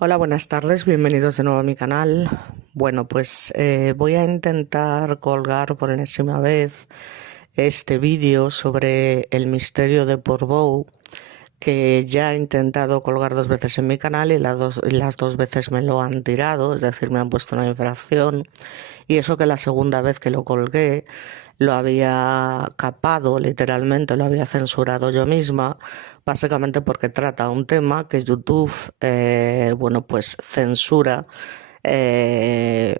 Hola, buenas tardes, bienvenidos de nuevo a mi canal. Bueno, pues voy a intentar colgar por enésima vez este vídeo sobre el misterio de Portbou, que ya he intentado colgar dos veces en mi canal y las dos veces me lo han tirado, es decir, me han puesto una infracción. Y eso que la segunda vez que lo colgué lo había capado, literalmente lo había censurado yo misma, básicamente porque trata un tema que YouTube, bueno, pues censura,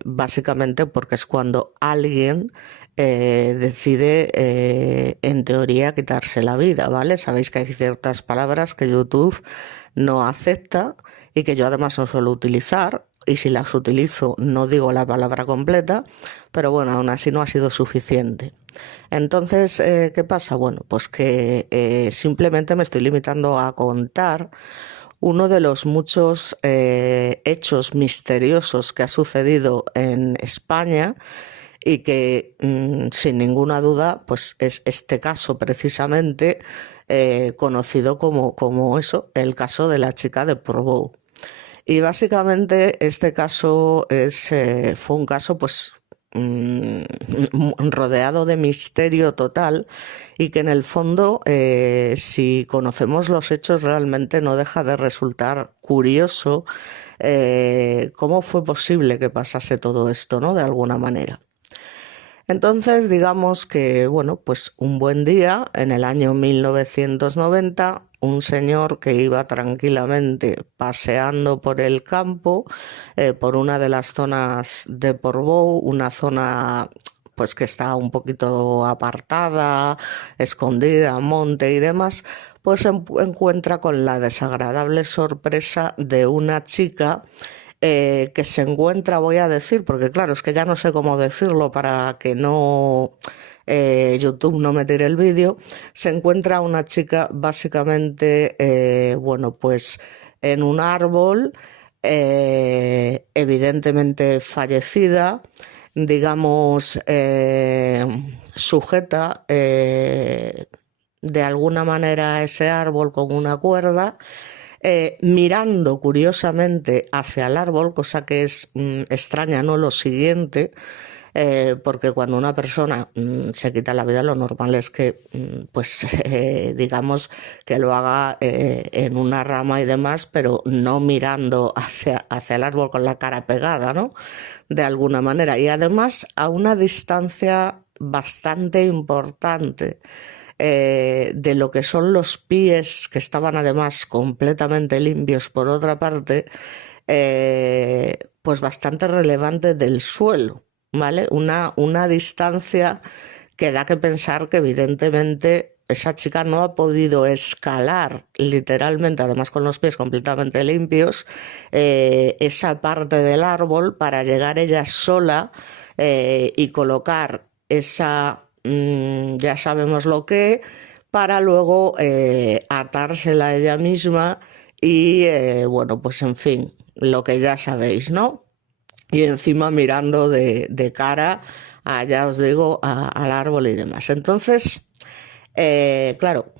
básicamente porque es cuando alguien decide, en teoría, quitarse la vida, ¿vale? Sabéis que hay ciertas palabras que YouTube no acepta y que yo además no suelo utilizar, y si las utilizo no digo la palabra completa, pero bueno, aún así no ha sido suficiente. Entonces, ¿qué pasa? Bueno, pues que simplemente me estoy limitando a contar uno de los muchos hechos misteriosos que ha sucedido en España y que sin ninguna duda pues es este caso precisamente, conocido como eso, el caso de la chica de Portbou. Y básicamente este caso fue un caso pues mm, rodeado de misterio total, y que en el fondo, si conocemos los hechos, realmente no deja de resultar curioso cómo fue posible que pasase todo esto, ¿no? De alguna manera. Entonces, digamos que, bueno, pues un buen día, en el año 1990, un señor que iba tranquilamente paseando por el campo, por una de las zonas de Portbou, una zona pues que está un poquito apartada, escondida, monte y demás, pues encuentra con la desagradable sorpresa de una chica, que se encuentra, voy a decir, porque claro, es que ya no sé cómo decirlo para que no, YouTube no me tire el vídeo. Se encuentra una chica básicamente, bueno, pues en un árbol, evidentemente fallecida, digamos, sujeta, de alguna manera a ese árbol con una cuerda, mirando curiosamente hacia el árbol, cosa que es extraña, ¿no? Lo siguiente, porque cuando una persona se quita la vida, lo normal es que, pues, digamos, que lo haga en una rama y demás, pero no mirando hacia el árbol con la cara pegada, ¿no? De alguna manera. Y además a una distancia bastante importante, de lo que son los pies, que estaban además completamente limpios por otra parte, pues bastante relevante del suelo, ¿vale? Una distancia que da que pensar que evidentemente esa chica no ha podido escalar literalmente, además con los pies completamente limpios, esa parte del árbol para llegar ella sola, y colocar esa, ya sabemos lo que, para luego atársela a ella misma y, bueno, pues en fin, lo que ya sabéis, ¿no? Y encima mirando de cara a, ya os digo, al árbol y demás. Entonces, claro,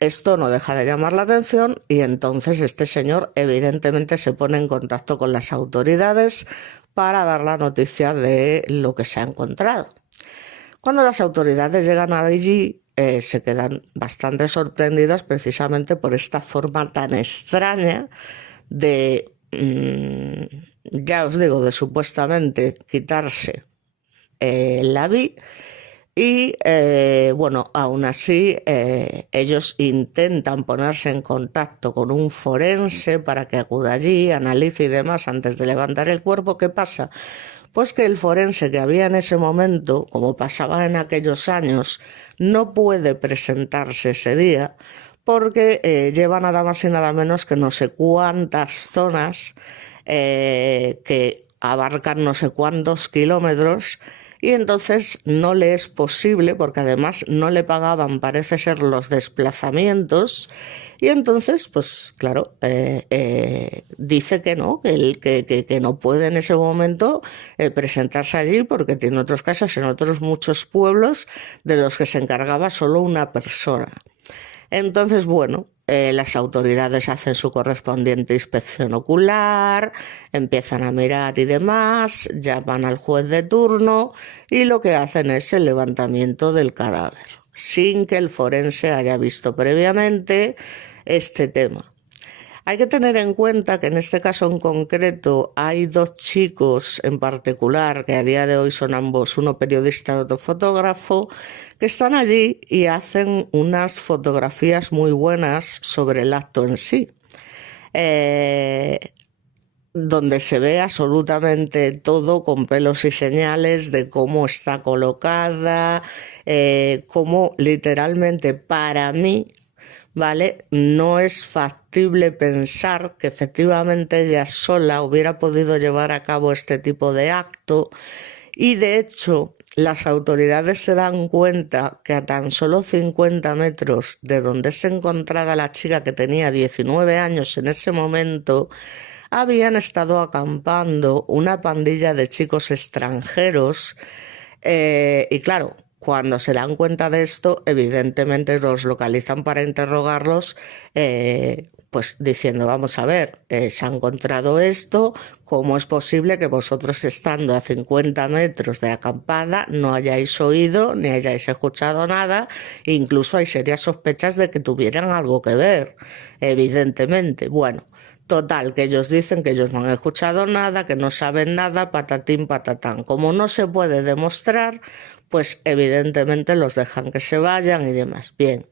esto no deja de llamar la atención, y entonces este señor evidentemente se pone en contacto con las autoridades para dar la noticia de lo que se ha encontrado. Cuando las autoridades llegan allí, se quedan bastante sorprendidas precisamente por esta forma tan extraña de, ya os digo, de supuestamente quitarse la vida. Y bueno, aún así, ellos intentan ponerse en contacto con un forense para que acuda allí, analice y demás antes de levantar el cuerpo. ¿Qué pasa? Pues que el forense que había en ese momento, como pasaba en aquellos años, no puede presentarse ese día porque lleva nada más y nada menos que no sé cuántas zonas, que abarcan no sé cuántos kilómetros, y entonces no le es posible, porque además no le pagaban, parece ser, los desplazamientos, y entonces, pues claro, dice que no, que no puede en ese momento presentarse allí, porque tiene otros casos en otros muchos pueblos de los que se encargaba solo una persona. Entonces, bueno, las autoridades hacen su correspondiente inspección ocular, empiezan a mirar y demás, llaman al juez de turno y lo que hacen es el levantamiento del cadáver, sin que el forense haya visto previamente este tema. Hay que tener en cuenta que en este caso en concreto hay dos chicos en particular, que a día de hoy son ambos, uno periodista y otro fotógrafo, que están allí y hacen unas fotografías muy buenas sobre el acto en sí. Donde se ve absolutamente todo con pelos y señales de cómo está colocada, cómo literalmente para mí, ¿vale? No es factible pensar que efectivamente ella sola hubiera podido llevar a cabo este tipo de acto y de hecho las autoridades se dan cuenta que a tan solo 50 metros de donde se encontraba la chica que tenía 19 años en ese momento, habían estado acampando una pandilla de chicos extranjeros y claro, cuando se dan cuenta de esto, evidentemente los localizan para interrogarlos, pues diciendo, vamos a ver, se ha encontrado esto, ¿cómo es posible que vosotros estando a 50 metros de acampada no hayáis oído ni hayáis escuchado nada? Incluso hay serias sospechas de que tuvieran algo que ver, evidentemente. Bueno. Total, que ellos dicen que ellos no han escuchado nada, que no saben nada, patatín, patatán. Como no se puede demostrar, pues evidentemente los dejan que se vayan y demás. Bien.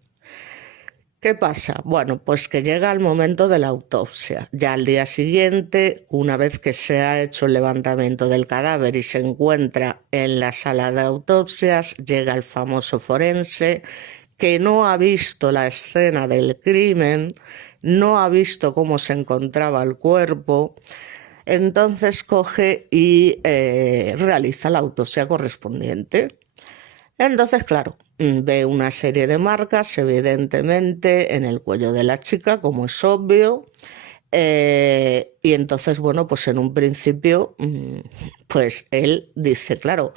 ¿Qué pasa? Bueno, pues que llega el momento de la autopsia. Ya al día siguiente, una vez que se ha hecho el levantamiento del cadáver y se encuentra en la sala de autopsias, llega el famoso forense que no ha visto la escena del crimen, no ha visto cómo se encontraba el cuerpo, entonces coge y realiza la autopsia correspondiente. Entonces, claro, ve una serie de marcas, evidentemente, en el cuello de la chica, como es obvio. Y entonces, bueno, pues en un principio, pues él dice, claro,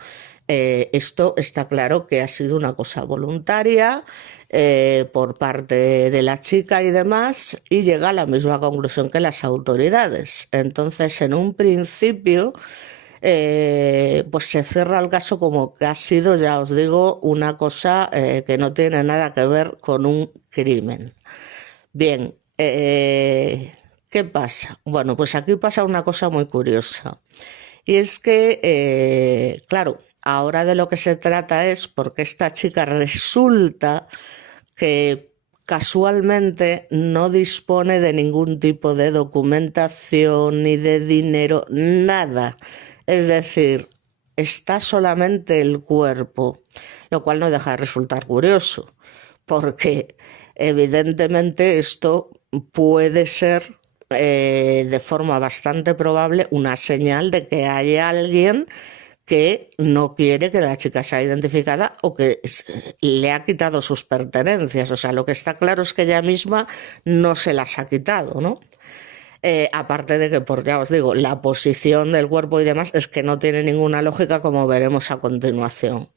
esto está claro que ha sido una cosa voluntaria por parte de la chica y demás, y llega a la misma conclusión que las autoridades. Entonces, en un principio pues se cierra el caso como que ha sido, ya os digo, una cosa que no tiene nada que ver con un crimen. Bien, ¿qué pasa? Bueno, pues aquí pasa una cosa muy curiosa. Y es que, claro, ahora de lo que se trata es porque esta chica resulta que casualmente no dispone de ningún tipo de documentación ni de dinero, nada. Es decir, está solamente el cuerpo, lo cual no deja de resultar curioso, porque evidentemente esto puede ser de forma bastante probable una señal de que hay alguien que no quiere que la chica sea identificada o que le ha quitado sus pertenencias. O sea, lo que está claro es que ella misma no se las ha quitado, ¿no? Aparte de que, por ya os digo, la posición del cuerpo y demás es que no tiene ninguna lógica, como veremos a continuación.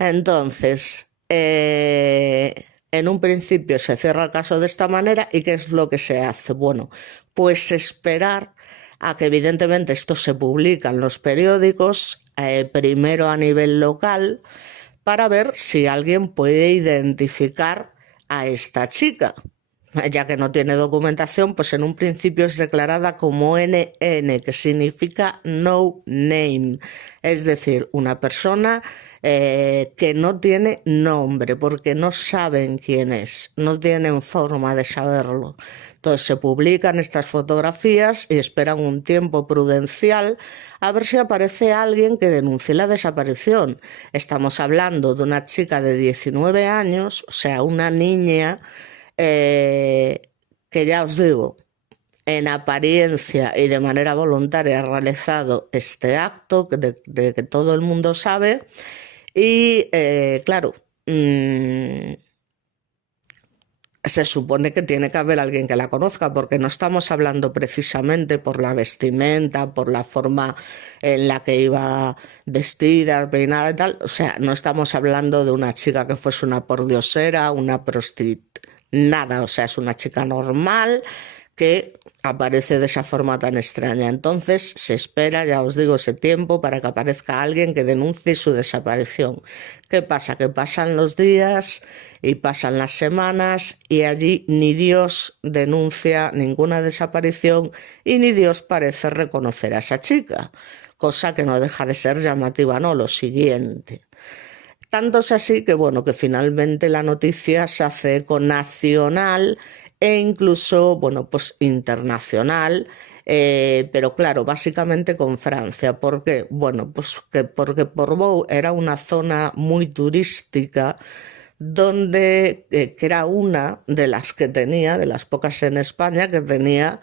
Entonces, en un principio se cierra el caso de esta manera y ¿qué es lo que se hace? Bueno, pues esperar a que evidentemente esto se publica en los periódicos, primero a nivel local, para ver si alguien puede identificar a esta chica. Ya que no tiene documentación, pues en un principio es declarada como NN, que significa no name, es decir, una persona que no tiene nombre, porque no saben quién es, no tienen forma de saberlo. Entonces se publican estas fotografías y esperan un tiempo prudencial a ver si aparece alguien que denuncie la desaparición. Estamos hablando de una chica de 19 años, o sea, una niña que ya os digo, en apariencia y de manera voluntaria ha realizado este acto de que todo el mundo sabe y claro, se supone que tiene que haber alguien que la conozca, porque no estamos hablando precisamente por la vestimenta, por la forma en la que iba vestida, peinada y tal. O sea, no estamos hablando de una chica que fuese una pordiosera, una prostituta. nada, o sea, es una chica normal que aparece de esa forma tan extraña. Entonces se espera, ya os digo, ese tiempo para que aparezca alguien que denuncie su desaparición. ¿Qué pasa? Que pasan los días y pasan las semanas y allí ni Dios denuncia ninguna desaparición y ni Dios parece reconocer a esa chica, cosa que no deja de ser llamativa, ¿no? Lo siguiente. Tanto es así que, bueno, que finalmente la noticia se hace eco nacional e incluso, bueno, pues internacional, pero claro, básicamente con Francia. ¿Por qué? Bueno, pues porque Portbou era una zona muy turística donde, que era una de las que tenía, de las pocas en España, que tenía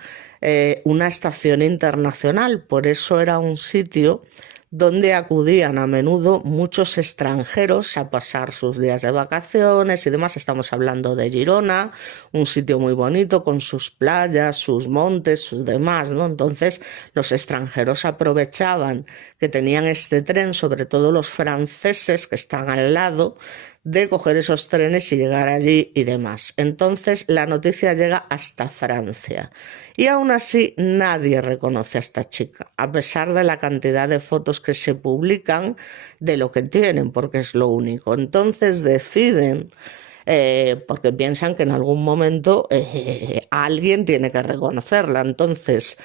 una estación internacional. Por eso era un sitio donde acudían a menudo muchos extranjeros a pasar sus días de vacaciones y demás. Estamos hablando de Girona, un sitio muy bonito con sus playas, sus montes, sus demás, ¿no? Entonces los extranjeros aprovechaban que tenían este tren, sobre todo los franceses que están al lado, de coger esos trenes y llegar allí y demás. Entonces la noticia llega hasta Francia y aún así nadie reconoce a esta chica, a pesar de la cantidad de fotos que se publican de lo que tienen, porque es lo único. Entonces deciden, porque piensan que en algún momento alguien tiene que reconocerla. Entonces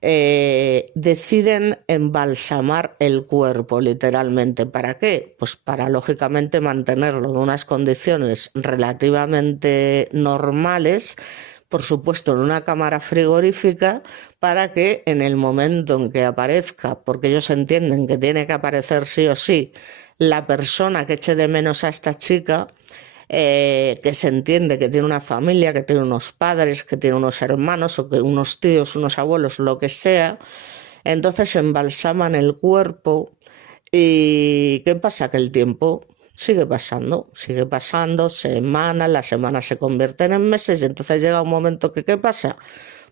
deciden embalsamar el cuerpo, literalmente. ¿Para qué? Pues para, lógicamente, mantenerlo en unas condiciones relativamente normales, por supuesto en una cámara frigorífica, para que en el momento en que aparezca, porque ellos entienden que tiene que aparecer sí o sí, la persona que eche de menos a esta chica, que se entiende que tiene una familia, que tiene unos padres, que tiene unos hermanos o que unos tíos, unos abuelos, lo que sea, entonces embalsaman el cuerpo y ¿qué pasa? Que el tiempo sigue pasando, semanas, las semanas se convierten en meses y entonces llega un momento que ¿qué pasa?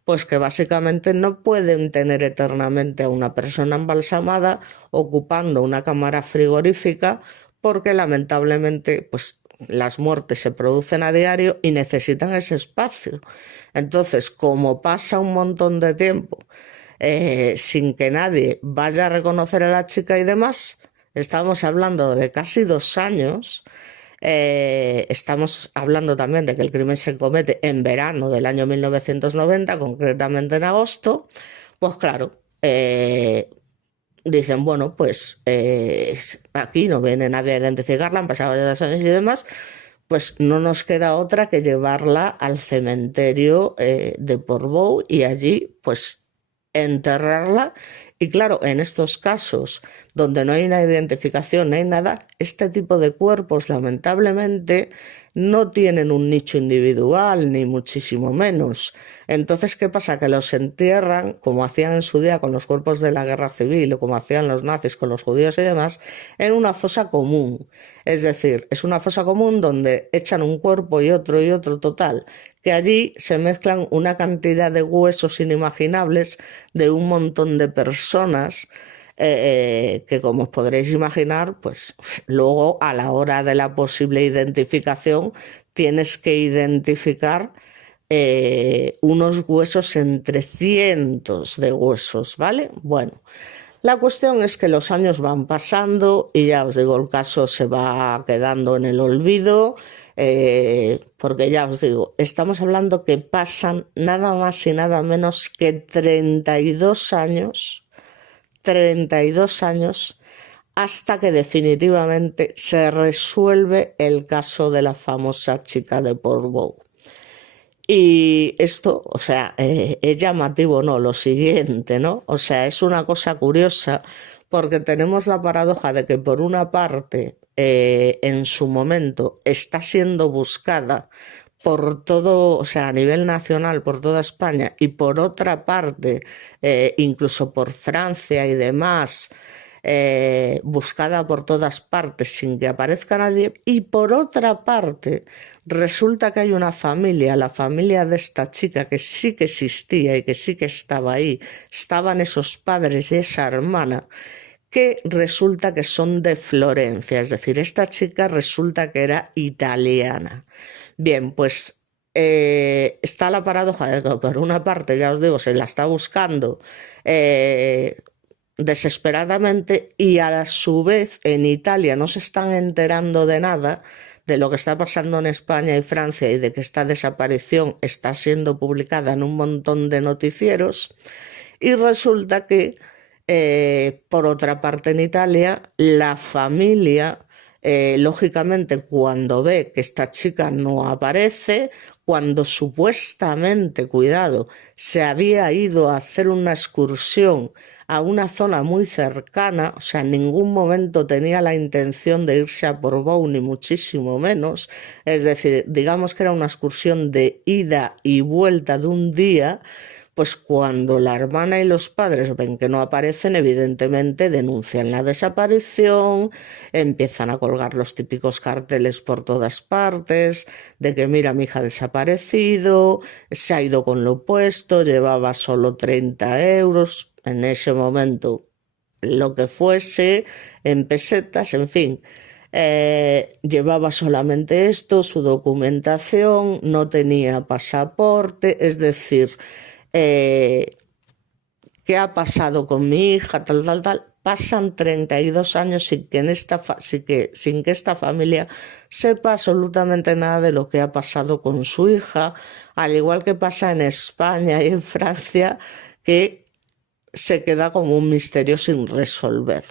Pues que básicamente no pueden tener eternamente a una persona embalsamada ocupando una cámara frigorífica porque lamentablemente pues las muertes se producen a diario y necesitan ese espacio. Entonces, como pasa un montón de tiempo sin que nadie vaya a reconocer a la chica y demás, estamos hablando de casi 2 años. Estamos hablando también de que el crimen se comete en verano del año 1990, concretamente en agosto. Pues claro, dicen, bueno, pues aquí no viene nadie a identificarla, han pasado ya 2 años y demás, pues no nos queda otra que llevarla al cementerio de Portbou y allí, pues, enterrarla. Y claro, en estos casos donde no hay una identificación, no hay nada, este tipo de cuerpos, lamentablemente, no tienen un nicho individual, ni muchísimo menos. Entonces, ¿qué pasa? Que los entierran, como hacían en su día con los cuerpos de la guerra civil o como hacían los nazis con los judíos y demás, en una fosa común. Es decir, es una fosa común donde echan un cuerpo y otro total, que allí se mezclan una cantidad de huesos inimaginables de un montón de personas que como os podréis imaginar, pues luego a la hora de la posible identificación tienes que identificar unos huesos entre cientos de huesos, ¿vale? Bueno, la cuestión es que los años van pasando y ya os digo, el caso se va quedando en el olvido, porque ya os digo, estamos hablando que pasan nada más y nada menos que 32 años hasta que definitivamente se resuelve el caso de la famosa chica de Portbou. Y esto, o sea, es llamativo, ¿no? Lo siguiente, ¿no? O sea, es una cosa curiosa porque tenemos la paradoja de que por una parte, en su momento, está siendo buscada por todo, o sea, a nivel nacional, por toda España, y por otra parte, incluso por Francia y demás, buscada por todas partes sin que aparezca nadie, y por otra parte, resulta que hay una familia, la familia de esta chica que sí que existía y que sí que estaba ahí, estaban esos padres y esa hermana, que resulta que son de Florencia, es decir, esta chica resulta que era italiana. Bien, pues está la paradoja de que por una parte, ya os digo, se la está buscando desesperadamente y a su vez en Italia no se están enterando de nada de lo que está pasando en España y Francia y de que esta desaparición está siendo publicada en un montón de noticieros. Y resulta que, por otra parte, en Italia, la familia, lógicamente, cuando ve que esta chica no aparece, cuando supuestamente, cuidado, se había ido a hacer una excursión a una zona muy cercana, o sea, en ningún momento tenía la intención de irse a Portbou, ni muchísimo menos, es decir, digamos que era una excursión de ida y vuelta de un día. Pues cuando la hermana y los padres ven que no aparecen, evidentemente denuncian la desaparición, empiezan a colgar los típicos carteles por todas partes, de que mira, mi hija ha desaparecido, se ha ido con lo puesto, llevaba solo 30 euros, en ese momento lo que fuese, en pesetas, en fin. Llevaba solamente esto, su documentación, no tenía pasaporte, es decir, eh, ¿qué ha pasado con mi hija? Tal, tal, tal. Pasan 32 años sin que esta familia sepa absolutamente nada de lo que ha pasado con su hija, al igual que pasa en España y en Francia, que se queda como un misterio sin resolver.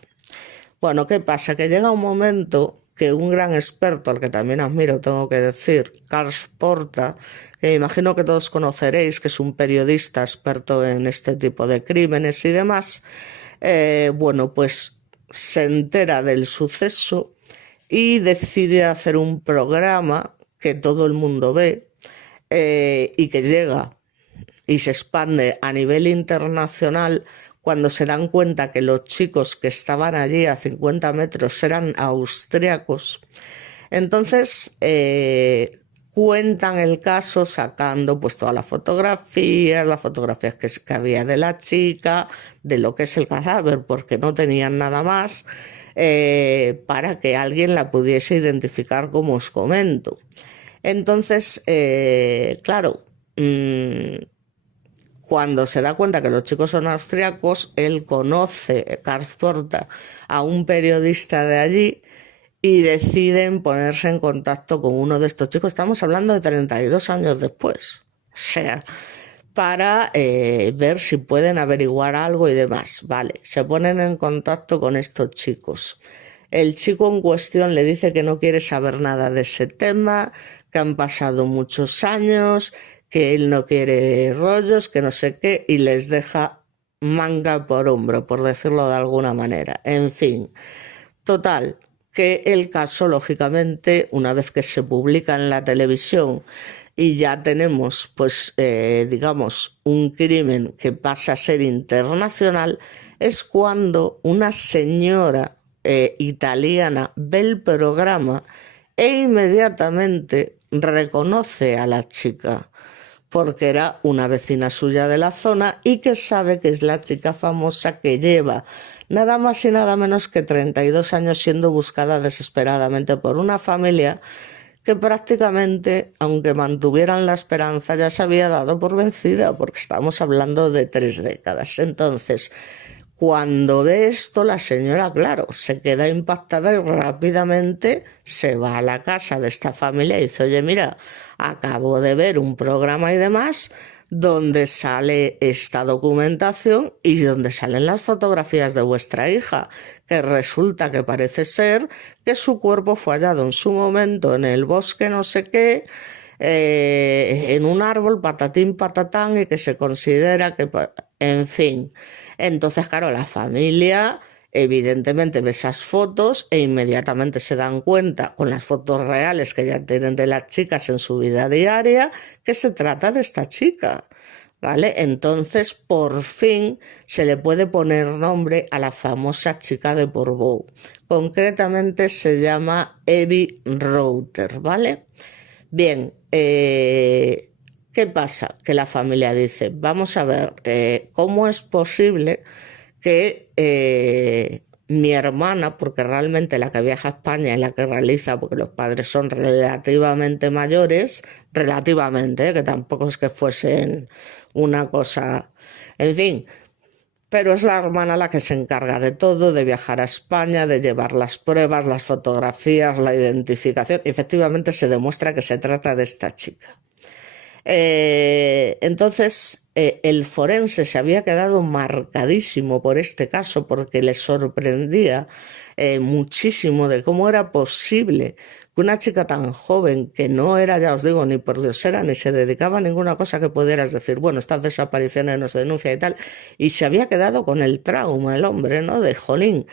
Bueno, ¿qué pasa? Que llega un momento que un gran experto, al que también admiro, tengo que decir, Carl Porta, que imagino que todos conoceréis, que es un periodista experto en este tipo de crímenes y demás, bueno, pues se entera del suceso y decide hacer un programa que todo el mundo ve y que llega y se expande a nivel internacional cuando se dan cuenta que los chicos que estaban allí a 50 metros eran austriacos. Entonces cuentan el caso sacando pues todas las fotografías que había de la chica, de lo que es el cadáver, porque no tenían nada más, para que alguien la pudiese identificar, como os comento. Entonces, claro, cuando se da cuenta que los chicos son austriacos, él conoce, Carl Porta, a un periodista de allí y deciden ponerse en contacto con uno de estos chicos. Estamos hablando de 32 años después. O sea, para ver si pueden averiguar algo y demás. Vale, se ponen en contacto con estos chicos. El chico en cuestión le dice que no quiere saber nada de ese tema, que han pasado muchos años, que él no quiere rollos, que no sé qué, y les deja manga por hombro, por decirlo de alguna manera. En fin, total, que el caso, lógicamente, una vez que se publica en la televisión y ya tenemos, pues, digamos, un crimen que pasa a ser internacional, es cuando una señora italiana ve el programa e inmediatamente reconoce a la chica, porque era una vecina suya de la zona y que sabe que es la chica famosa que lleva nada más y nada menos que 32 años siendo buscada desesperadamente por una familia que prácticamente, aunque mantuvieran la esperanza, ya se había dado por vencida, porque estamos hablando de 3 décadas. Entonces, cuando ve esto, la señora, claro, se queda impactada y rápidamente se va a la casa de esta familia y dice, oye, mira, acabo de ver un programa y demás donde sale esta documentación y donde salen las fotografías de vuestra hija, que resulta que parece ser que su cuerpo fue hallado en su momento en el bosque no sé qué, en un árbol, patatín, patatán, y que se considera que, en fin. Entonces, claro, la familia evidentemente ve esas fotos e inmediatamente se dan cuenta, con las fotos reales que ya tienen de las chicas en su vida diaria, que se trata de esta chica. ¿Vale? Entonces, por fin se le puede poner nombre a la famosa chica de Portbou. Concretamente se llama Evie Reuter, ¿vale? Bien, ¿qué pasa? Que la familia dice, vamos a ver, ¿cómo es posible que mi hermana, porque realmente la que viaja a España y la que realiza, porque los padres son relativamente mayores, relativamente, que tampoco es que fuesen una cosa, en fin, pero es la hermana la que se encarga de todo, de viajar a España, de llevar las pruebas, las fotografías, la identificación, y efectivamente se demuestra que se trata de esta chica. Entonces, el forense se había quedado marcadísimo por este caso porque le sorprendía muchísimo de cómo era posible que una chica tan joven, que no era, ya os digo, ni pordiosera, ni se dedicaba a ninguna cosa que pudieras decir, bueno, estas desapariciones no se denuncian y tal, y se había quedado con el trauma el hombre, ¿no? De jolín,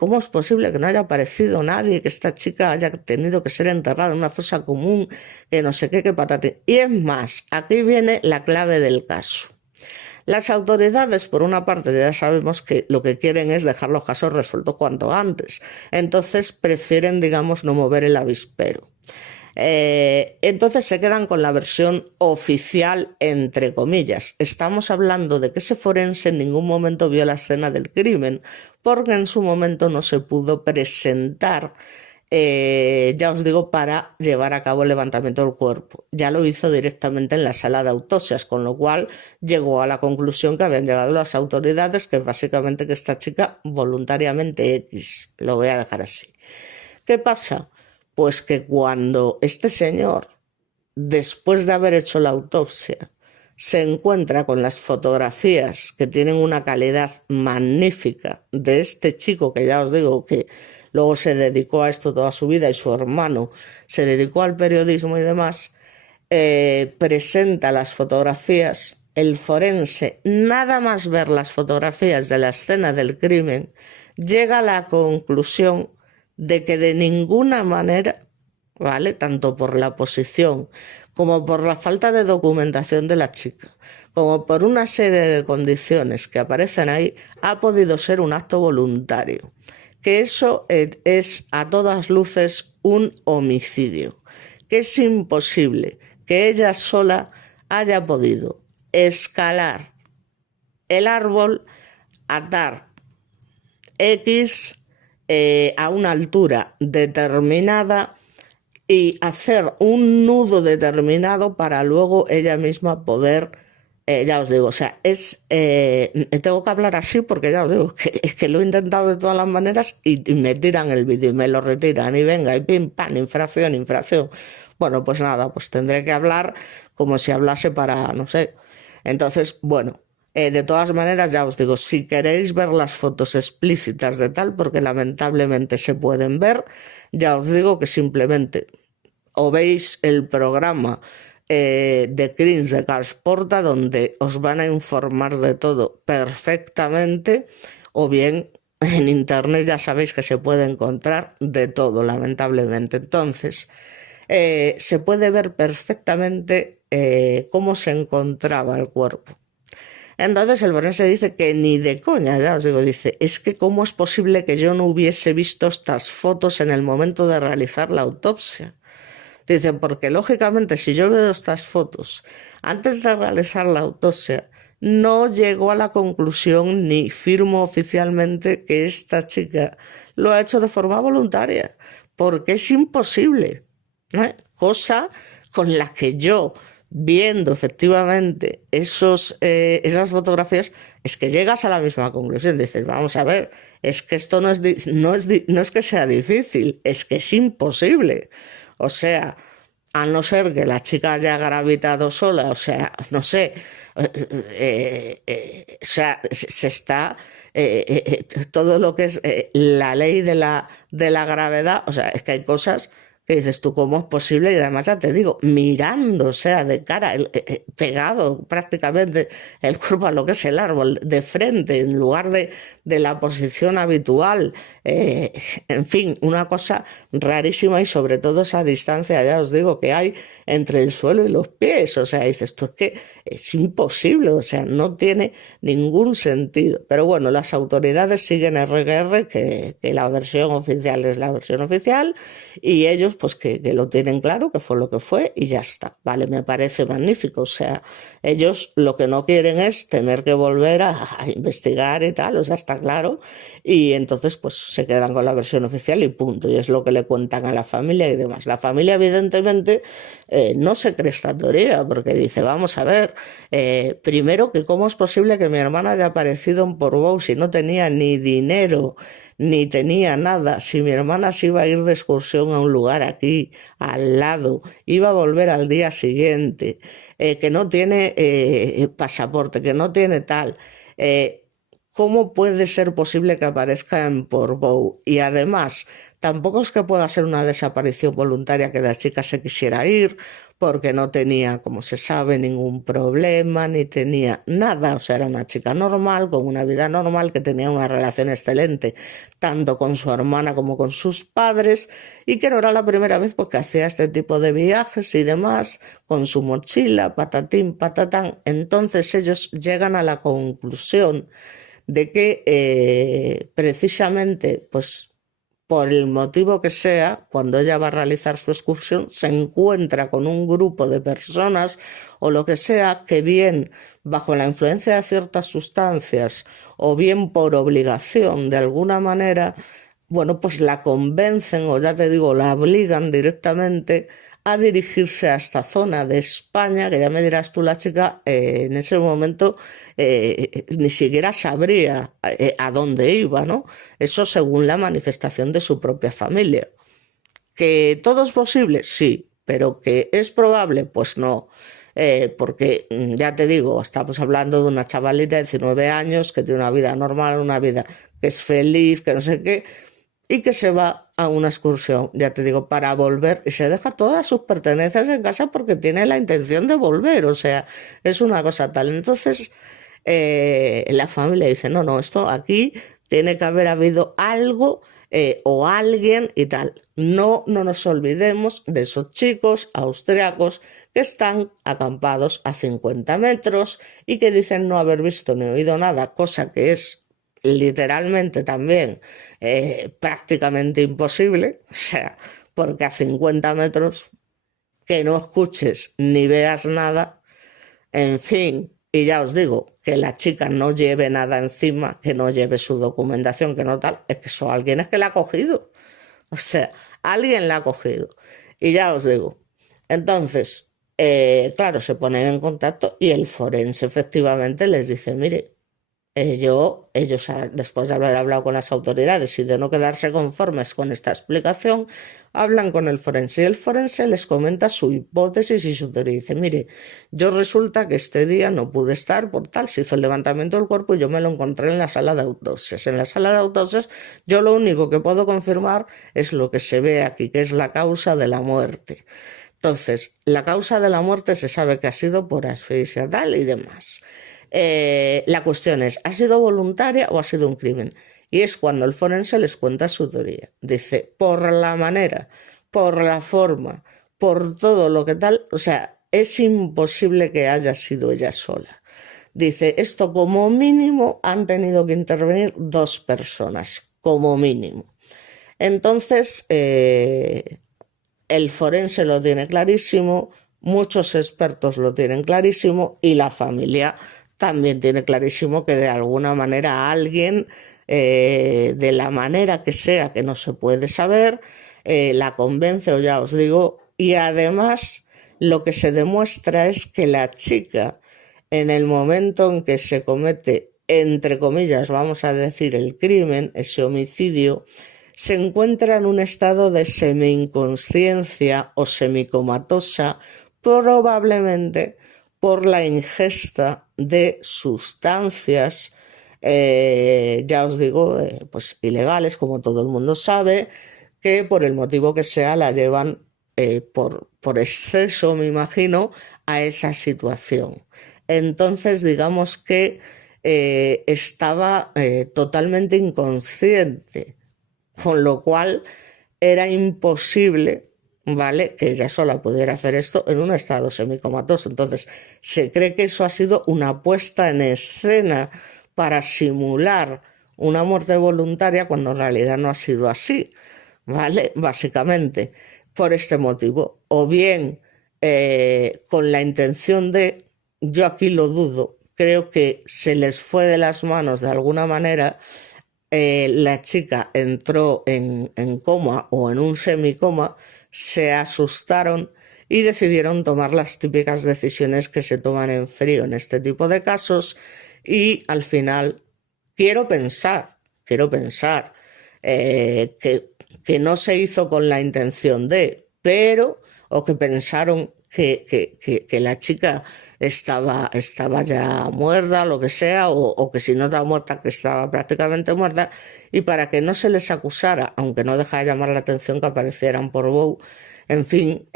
¿cómo es posible que no haya aparecido nadie, que esta chica haya tenido que ser enterrada en una fosa común, que no sé qué, que patate? Y es más, aquí viene la clave del caso. Las autoridades, por una parte, ya sabemos que lo que quieren es dejar los casos resueltos cuanto antes. Entonces prefieren, digamos, no mover el avispero. Entonces se quedan con la versión oficial, entre comillas. Estamos hablando de que ese forense en ningún momento vio la escena del crimen, porque en su momento no se pudo presentar, ya os digo, para llevar a cabo el levantamiento del cuerpo. Ya lo hizo directamente en la sala de autopsias, con lo cual llegó a la conclusión que habían llegado las autoridades, que es básicamente que esta chica voluntariamente X. Lo voy a dejar así. ¿Qué pasa? Pues que cuando este señor, después de haber hecho la autopsia, se encuentra con las fotografías que tienen una calidad magnífica de este chico, que ya os digo que luego se dedicó a esto toda su vida y su hermano se dedicó al periodismo y demás, presenta las fotografías, el forense, nada más ver las fotografías de la escena del crimen, llega a la conclusión de que de ninguna manera, ¿vale? Tanto por la posición como por la falta de documentación de la chica, como por una serie de condiciones que aparecen ahí, ha podido ser un acto voluntario. Que eso es a todas luces un homicidio, que es imposible que ella sola haya podido escalar el árbol, atar X a una altura determinada y hacer un nudo determinado para luego ella misma poder, ya os digo, o sea, tengo que hablar así porque ya os digo, es que lo he intentado de todas las maneras y me tiran el vídeo y me lo retiran y venga, y pim, pam, infracción, infracción. Bueno, pues nada, pues tendré que hablar como si hablase para, no sé. Entonces, bueno, de todas maneras, ya os digo, si queréis ver las fotos explícitas de tal, porque lamentablemente se pueden ver, ya os digo que simplemente o veis el programa de Crims de Carls Porta, donde os van a informar de todo perfectamente, o bien en internet ya sabéis que se puede encontrar de todo, lamentablemente. Entonces, se puede ver perfectamente cómo se encontraba el cuerpo. Entonces el forense dice que ni de coña, ya os digo, dice, es que cómo es posible que yo no hubiese visto estas fotos en el momento de realizar la autopsia. Dice, porque lógicamente si yo veo estas fotos antes de realizar la autopsia, no llego a la conclusión ni firmo oficialmente que esta chica lo ha hecho de forma voluntaria, porque es imposible, ¿no? Cosa con la que yo, viendo efectivamente esas fotografías, es que llegas a la misma conclusión. Dices, vamos a ver, es que esto no es que sea difícil, es que es imposible. O sea, a no ser que la chica haya gravitado sola, o sea, no sé, o sea, se está todo lo que es la ley de la gravedad, o sea, es que hay cosas que dices tú, ¿cómo es posible? Y además ya te digo, mirando, o sea, de cara, pegado prácticamente el cuerpo a lo que es el árbol, de frente, en lugar de la posición habitual. En fin, una cosa rarísima y sobre todo esa distancia, ya os digo, que hay entre el suelo y los pies. O sea, dices tú, es que es imposible, o sea, no tiene ningún sentido. Pero bueno, las autoridades siguen RQR, que la versión oficial es la versión oficial, y ellos pues que lo tienen claro, que fue lo que fue, y ya está. Vale, me parece magnífico. O sea, ellos lo que no quieren es tener que volver a investigar y tal, o sea, está claro. Y entonces pues se quedan con la versión oficial y punto. Y es lo que le cuentan a la familia y demás. La familia evidentemente no se cree esta teoría porque dice, vamos a ver, primero que cómo es posible que mi hermana haya aparecido en Portbou si no tenía ni dinero ni tenía nada. Si mi hermana se iba a ir de excursión a un lugar aquí al lado, iba a volver al día siguiente, que no tiene pasaporte, que no tiene tal. Eh, ¿Cómo puede ser posible que aparezca en Portbou? Y además, tampoco es que pueda ser una desaparición voluntaria que la chica se quisiera ir, porque no tenía, como se sabe, ningún problema, ni tenía nada. O sea, era una chica normal, con una vida normal, que tenía una relación excelente, tanto con su hermana como con sus padres, y que no era la primera vez porque hacía este tipo de viajes y demás, con su mochila, patatín, patatán. Entonces ellos llegan a la conclusión de que precisamente, pues por el motivo que sea, cuando ella va a realizar su excursión, se encuentra con un grupo de personas o lo que sea que bien bajo la influencia de ciertas sustancias o bien por obligación de alguna manera, bueno, pues la convencen o ya te digo, la obligan directamente a dirigirse a esta zona de España, que ya me dirás tú, la chica en ese momento ni siquiera sabría a dónde iba, ¿no? Eso según la manifestación de su propia familia. ¿Que todo es posible? Sí, pero ¿que es probable? Pues no. Porque ya te digo, estamos hablando de una chavalita de 19 años que tiene una vida normal, una vida que es feliz, que no sé qué, y que se va a una excursión, ya te digo, para volver y se deja todas sus pertenencias en casa porque tiene la intención de volver, o sea, es una cosa tal. Entonces, la familia dice, no, no, esto aquí tiene que haber habido algo o alguien y tal. No, no nos olvidemos de esos chicos austriacos que están acampados a 50 metros y que dicen no haber visto ni oído nada, cosa que es literalmente también prácticamente imposible, o sea, porque a 50 metros que no escuches ni veas nada, en fin, y ya os digo, que la chica no lleve nada encima, que no lleve su documentación, que no tal, es que eso alguien es que la ha cogido, o sea, alguien la ha cogido, y ya os digo, entonces, claro, se ponen en contacto y el forense efectivamente les dice, mire, ellos, después de haber hablado con las autoridades y de no quedarse conformes con esta explicación, hablan con el forense y el forense les comenta su hipótesis y su teoría. Dice, mire, yo resulta que este día no pude estar por tal, se hizo el levantamiento del cuerpo y yo me lo encontré en la sala de autopsias. En la sala de autopsias yo lo único que puedo confirmar es lo que se ve aquí, que es la causa de la muerte. Entonces, la causa de la muerte se sabe que ha sido por asfixia tal y demás. La cuestión es, ¿ha sido voluntaria o ha sido un crimen? Y es cuando el forense les cuenta su teoría. Dice, por la manera, por la forma, por todo lo que tal, o sea, es imposible que haya sido ella sola. Dice, esto como mínimo han tenido que intervenir dos personas, como mínimo. Entonces, el forense lo tiene clarísimo, muchos expertos lo tienen clarísimo y la familia también tiene clarísimo que de alguna manera alguien, de la manera que sea, que no se puede saber, la convence, o ya os digo, y además lo que se demuestra es que la chica, en el momento en que se comete, entre comillas, vamos a decir, el crimen, ese homicidio, se encuentra en un estado de semi-inconsciencia o semicomatosa, probablemente por la ingesta de sustancias, ya os digo, pues ilegales, como todo el mundo sabe, que por el motivo que sea la llevan por exceso, me imagino, a esa situación. Entonces, digamos que estaba totalmente inconsciente, con lo cual era imposible, ¿vale? Que ella sola pudiera hacer esto en un estado semicomatoso. Entonces, se cree que eso ha sido una puesta en escena para simular una muerte voluntaria cuando en realidad no ha sido así, ¿vale? Básicamente, por este motivo. O bien con la intención de, yo aquí lo dudo, creo que se les fue de las manos de alguna manera. La chica entró en coma o en un semicoma, se asustaron y decidieron tomar las típicas decisiones que se toman en frío en este tipo de casos y al final quiero pensar que no se hizo con la intención de, pero, o que pensaron que la chica estaba ya muerta, lo que sea, o que si no estaba muerta, que estaba prácticamente muerta, y para que no se les acusara, aunque no deja de llamar la atención que aparecieran por Bow, en fin,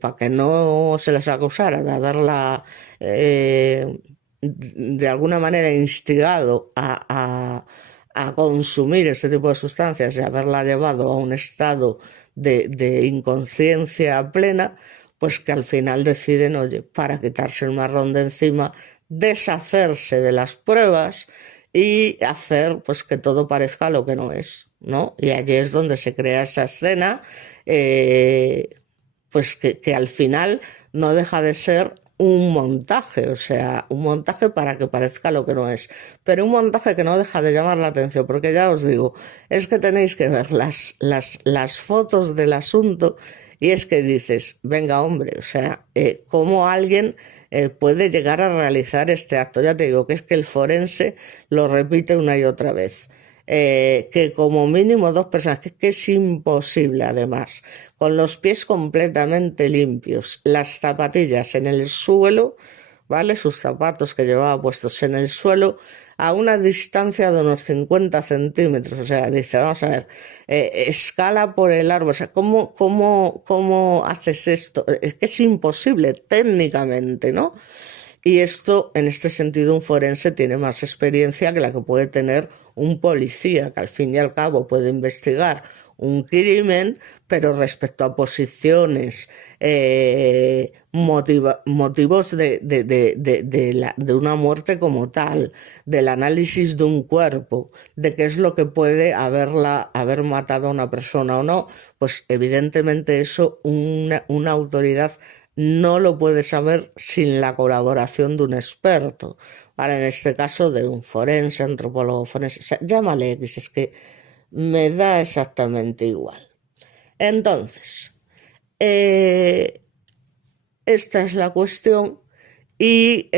para que no se les acusara de haberla de alguna manera instigado a consumir este tipo de sustancias y haberla llevado a un estado de inconsciencia plena, pues que al final deciden, oye, para quitarse el marrón de encima, deshacerse de las pruebas y hacer pues que todo parezca lo que no es, ¿no? Y allí es donde se crea esa escena, eh, pues que al final no deja de ser un montaje, o sea, un montaje para que parezca lo que no es, pero un montaje que no deja de llamar la atención, porque ya os digo, es que tenéis que ver las fotos del asunto y es que dices, venga hombre, o sea, ¿cómo alguien puede llegar a realizar este acto? Ya te digo que es que el forense lo repite una y otra vez. Que como mínimo dos personas, que es imposible además, con los pies completamente limpios, las zapatillas en el suelo, ¿vale? Sus zapatos que llevaba puestos en el suelo a una distancia de unos 50 centímetros. O sea, dice, vamos a ver, escala por el árbol. O sea, ¿cómo haces esto? Es que es imposible técnicamente, ¿no? Y esto, en este sentido, un forense tiene más experiencia que la que puede tener un policía, que al fin y al cabo puede investigar un crimen, pero respecto a posiciones, motivos de una muerte como tal, del análisis de un cuerpo, de qué es lo que puede haber matado a una persona o no, pues evidentemente eso una autoridad no lo puede saber sin la colaboración de un experto. Ahora, en este caso, de un forense, antropólogo forense, o sea, llámale X, es que me da exactamente igual. Entonces, eh, esta es la cuestión y,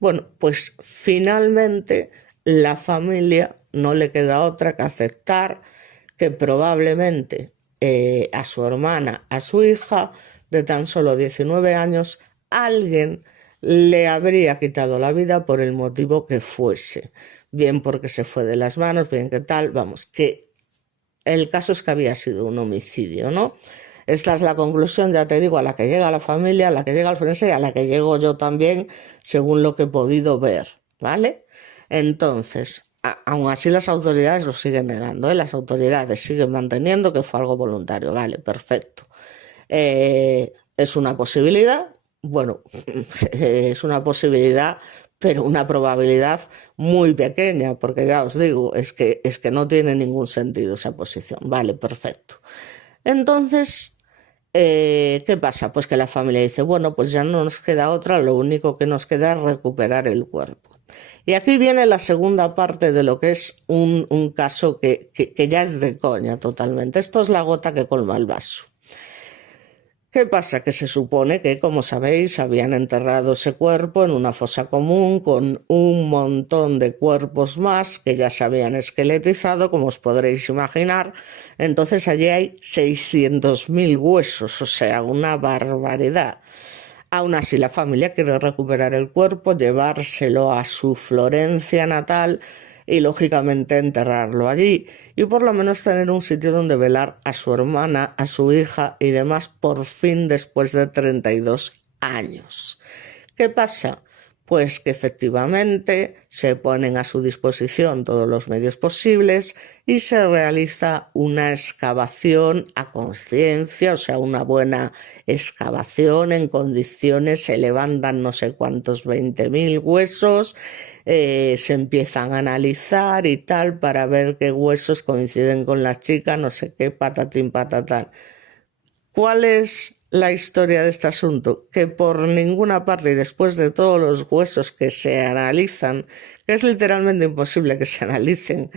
bueno, pues finalmente la familia no le queda otra que aceptar que probablemente a su hermana, a su hija de tan solo 19 años, alguien le habría quitado la vida por el motivo que fuese. Bien porque se fue de las manos, bien que tal, vamos, que el caso es que había sido un homicidio, ¿no? Esta es la conclusión, ya te digo, a la que llega la familia, a la que llega el forense y a la que llego yo también, según lo que he podido ver, ¿vale? Entonces, aún así las autoridades lo siguen negando, ¿eh? Las autoridades siguen manteniendo que fue algo voluntario, vale, perfecto. ¿Es una posibilidad? Bueno, es una posibilidad, pero una probabilidad muy pequeña, porque ya os digo, es que no tiene ningún sentido esa posición. Vale, perfecto. Entonces, ¿qué pasa? Pues que la familia dice, bueno, pues ya no nos queda otra, lo único que nos queda es recuperar el cuerpo. Y aquí viene la segunda parte de lo que es un caso que ya es de coña totalmente. Esto es la gota que colma el vaso. ¿Qué pasa? Que se supone que, como sabéis, habían enterrado ese cuerpo en una fosa común con un montón de cuerpos más que ya se habían esqueletizado, como os podréis imaginar. Entonces allí hay 600.000 huesos, o sea, una barbaridad. Aún así, la familia quiere recuperar el cuerpo, llevárselo a su Florencia natal y, lógicamente, enterrarlo allí y por lo menos tener un sitio donde velar a su hermana, a su hija y demás, por fin después de 32 años. ¿Qué pasa? Pues que efectivamente se ponen a su disposición todos los medios posibles y se realiza una excavación a conciencia, o sea, una buena excavación en condiciones, se levantan no sé cuántos 20.000 huesos, se empiezan a analizar y tal para ver qué huesos coinciden con la chica, no sé qué, patatín, patatán. ¿Cuál es la historia de este asunto? Que por ninguna parte, y después de todos los huesos que se analizan, que es literalmente imposible que se analicen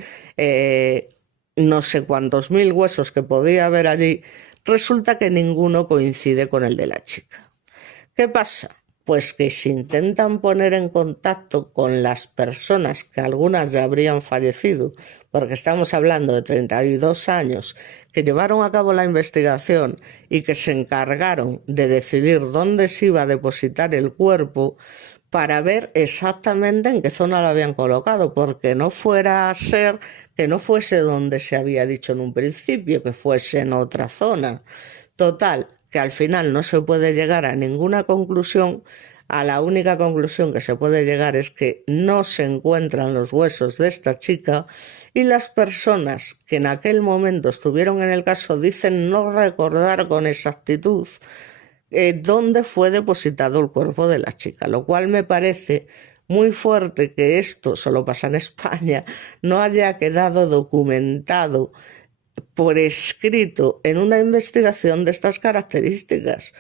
no sé cuántos mil huesos que podía haber allí, resulta que ninguno coincide con el de la chica. ¿Qué pasa? Pues que se intentan poner en contacto con las personas, que algunas ya habrían fallecido, porque estamos hablando de 32 años, que llevaron a cabo la investigación y que se encargaron de decidir dónde se iba a depositar el cuerpo, para ver exactamente en qué zona lo habían colocado, porque no fuera a ser que no fuese donde se había dicho en un principio, que fuese en otra zona. Total, que al final no se puede llegar a ninguna conclusión. A la única conclusión que se puede llegar es que no se encuentran los huesos de esta chica, y las personas que en aquel momento estuvieron en el caso dicen no recordar con exactitud dónde fue depositado el cuerpo de la chica, lo cual me parece muy fuerte que esto solo pasa en España, no haya quedado documentado por escrito en una investigación de estas características.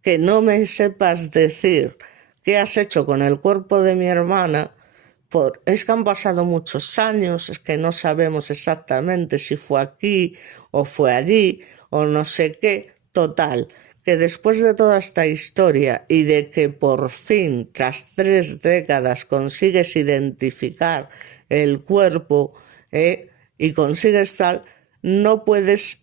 Que no me sepas decir qué has hecho con el cuerpo de mi hermana, es que han pasado muchos años, es que no sabemos exactamente si fue aquí o fue allí o no sé qué. Total, que después de toda esta historia y de que por fin, tras 3 décadas, consigues identificar el cuerpo y consigues tal, no puedes,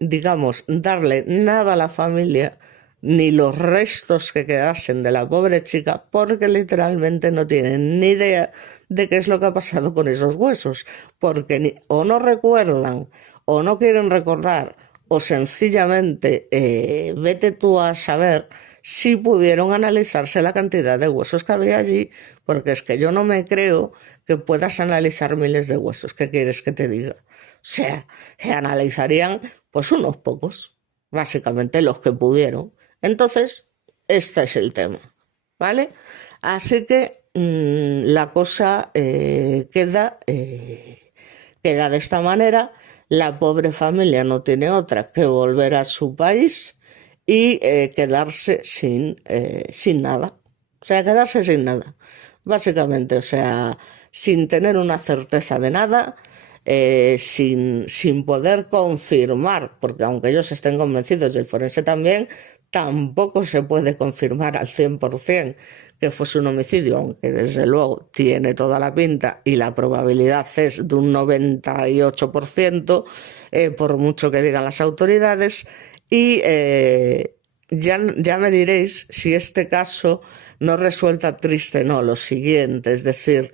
digamos, darle nada a la familia, ni los restos que quedasen de la pobre chica, porque literalmente no tienen ni idea de qué es lo que ha pasado con esos huesos, porque o no recuerdan, o no quieren recordar, o sencillamente vete tú a saber si pudieron analizarse la cantidad de huesos que había allí, porque es que yo no me creo que puedas analizar miles de huesos. ¿Qué quieres que te diga? O sea, se analizarían pues unos pocos, básicamente los que pudieron. Entonces, este es el tema, ¿vale? Así que la cosa queda de esta manera. La pobre familia no tiene otra que volver a su país y quedarse sin nada. O sea, quedarse sin nada, básicamente. O sea, sin tener una certeza de nada, sin poder confirmar, porque aunque ellos estén convencidos y el forense también, tampoco se puede confirmar al 100% que fuese un homicidio, aunque desde luego tiene toda la pinta y la probabilidad es de un 98%, por mucho que digan las autoridades. Y ya me diréis si este caso no resulta triste, no, lo siguiente, es decir,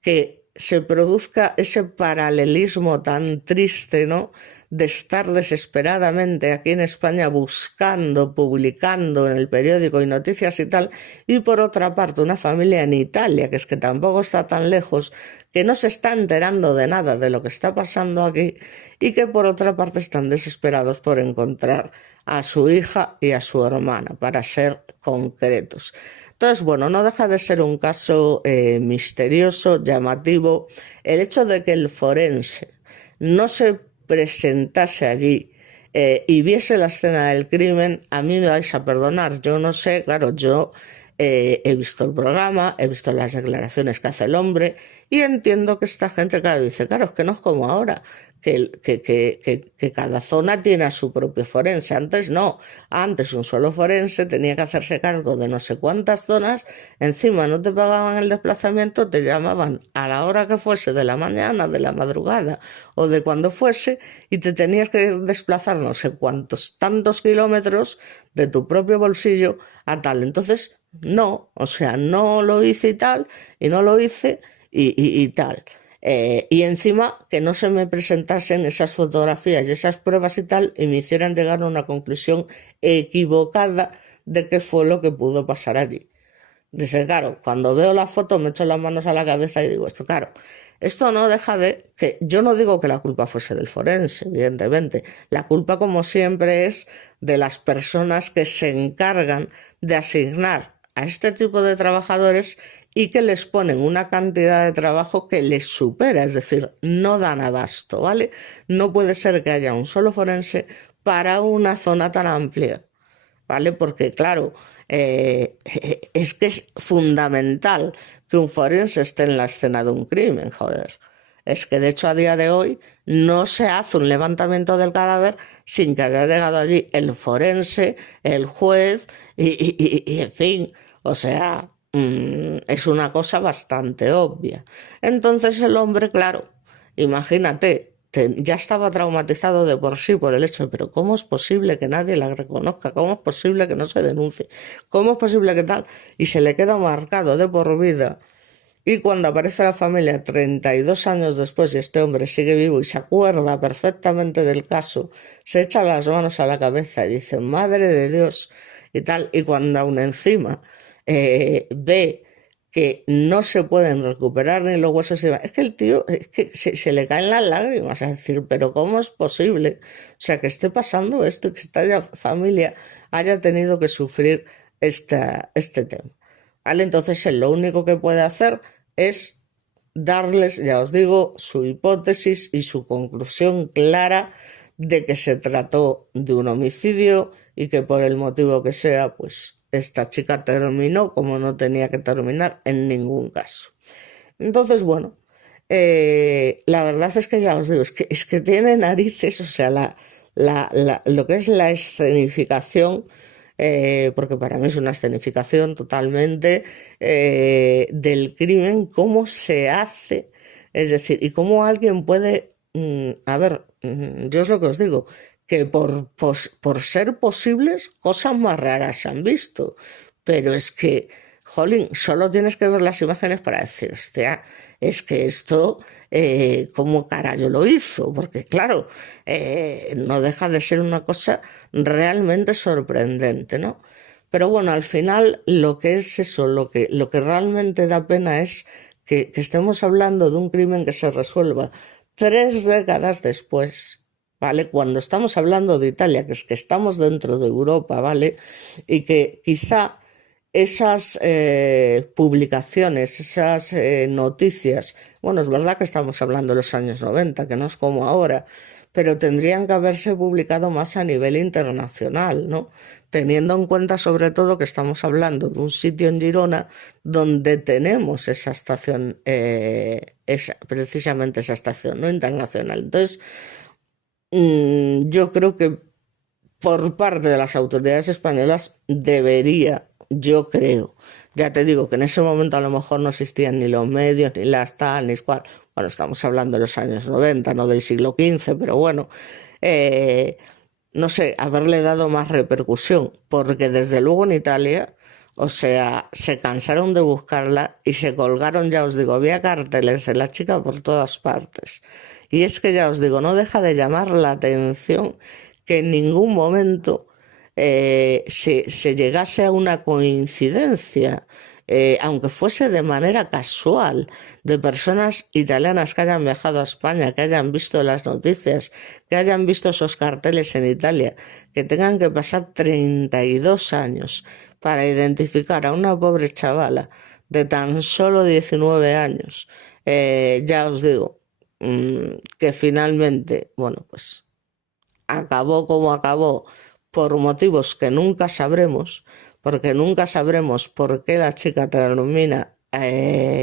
que se produzca ese paralelismo tan triste, ¿no?, de estar desesperadamente aquí en España buscando, publicando en el periódico y noticias y tal, y por otra parte una familia en Italia, que es que tampoco está tan lejos, que no se está enterando de nada de lo que está pasando aquí, y que por otra parte están desesperados por encontrar a su hija y a su hermana, para ser concretos. Entonces, bueno, no deja de ser un caso misterioso, llamativo, el hecho de que el forense no se presentase allí y viese la escena del crimen. A mí me vais a perdonar, yo no sé, claro, yo he visto el programa, he visto las declaraciones que hace el hombre y entiendo que esta gente, claro, dice, claro, es que no es como ahora, que cada zona tiene a su propio forense. Antes no, antes un solo forense tenía que hacerse cargo de no sé cuántas zonas, encima no te pagaban el desplazamiento, te llamaban a la hora que fuese, de la mañana, de la madrugada o de cuando fuese, y te tenías que desplazar no sé cuántos, tantos kilómetros de tu propio bolsillo a tal. Entonces, no, o sea, no lo hice y tal, y no lo hice y tal. Y encima que no se me presentasen esas fotografías y esas pruebas y tal, y me hicieran llegar a una conclusión equivocada de qué fue lo que pudo pasar allí. Dice, claro, cuando veo la foto me echo las manos a la cabeza y digo esto, claro, esto no deja de que yo no digo que la culpa fuese del forense, evidentemente. La culpa, como siempre, es de las personas que se encargan de asignar a este tipo de trabajadores y que les ponen una cantidad de trabajo que les supera, es decir, no dan abasto, ¿vale? No puede ser que haya un solo forense para una zona tan amplia. ¿Vale? Porque claro, es que es fundamental que un forense esté en la escena de un crimen, joder. Es que de hecho a día de hoy no se hace un levantamiento del cadáver sin que haya llegado allí el forense, el juez y en fin, o sea, es una cosa bastante obvia. Entonces el hombre, claro, imagínate, ya estaba traumatizado de por sí por el hecho, pero ¿cómo es posible que nadie la reconozca? ¿Cómo es posible que no se denuncie? ¿Cómo es posible que tal? Y se le queda marcado de por vida. Y cuando aparece la familia 32 años después y este hombre sigue vivo y se acuerda perfectamente del caso, se echa las manos a la cabeza y dice, Madre de Dios, y tal. Y cuando aún encima ve que no se pueden recuperar ni los huesos, es que el tío, es que se le caen las lágrimas, a decir, pero ¿cómo es posible? O sea, que esté pasando esto, que esta familia haya tenido que sufrir este tema. ¿Vale? Entonces él lo único que puede hacer es darles, ya os digo, su hipótesis y su conclusión clara de que se trató de un homicidio y que por el motivo que sea, pues esta chica terminó como no tenía que terminar en ningún caso. Entonces, bueno, la verdad es que ya os digo, es que tiene narices, o sea, lo que es la escenificación, porque para mí es una escenificación totalmente del crimen, cómo se hace, es decir, y cómo alguien puede, a ver, yo es lo que os digo, que por ser posibles, cosas más raras se han visto, pero es que, jolín, solo tienes que ver las imágenes para decir, hostia, es que esto, ¿cómo carajo lo hizo? Porque claro, no deja de ser una cosa realmente sorprendente, ¿no? Pero bueno, al final lo que es eso, lo que realmente da pena es que estemos hablando de un crimen que se resuelva 3 décadas después, ¿vale? Cuando estamos hablando de Italia, que es que estamos dentro de Europa, ¿vale? Y que quizá esas publicaciones, esas noticias, bueno, es verdad que estamos hablando de los años 90, que no es como ahora, pero tendrían que haberse publicado más a nivel internacional, ¿no? Teniendo en cuenta sobre todo que estamos hablando de un sitio en Girona donde tenemos esa estación, precisamente esa estación, ¿no? Internacional. Entonces, yo creo que por parte de las autoridades españolas debería, yo creo, ya te digo que en ese momento a lo mejor no existían ni los medios, ni las tal, ni cual, bueno, estamos hablando de los años 90, no del siglo XV, pero bueno, eh, no sé, haberle dado más repercusión, porque desde luego en Italia, o sea, se cansaron de buscarla y se colgaron, ya os digo, había carteles de la chica por todas partes. Y es que ya os digo, no deja de llamar la atención que en ningún momento se llegase a una coincidencia, aunque fuese de manera casual, de personas italianas que hayan viajado a España, que hayan visto las noticias, que hayan visto esos carteles en Italia, que tengan que pasar 32 años para identificar a una pobre chavala de tan solo 19 años. Ya os digo, que finalmente, bueno, pues acabó como acabó por motivos que nunca sabremos, porque nunca sabremos por qué la chica termina en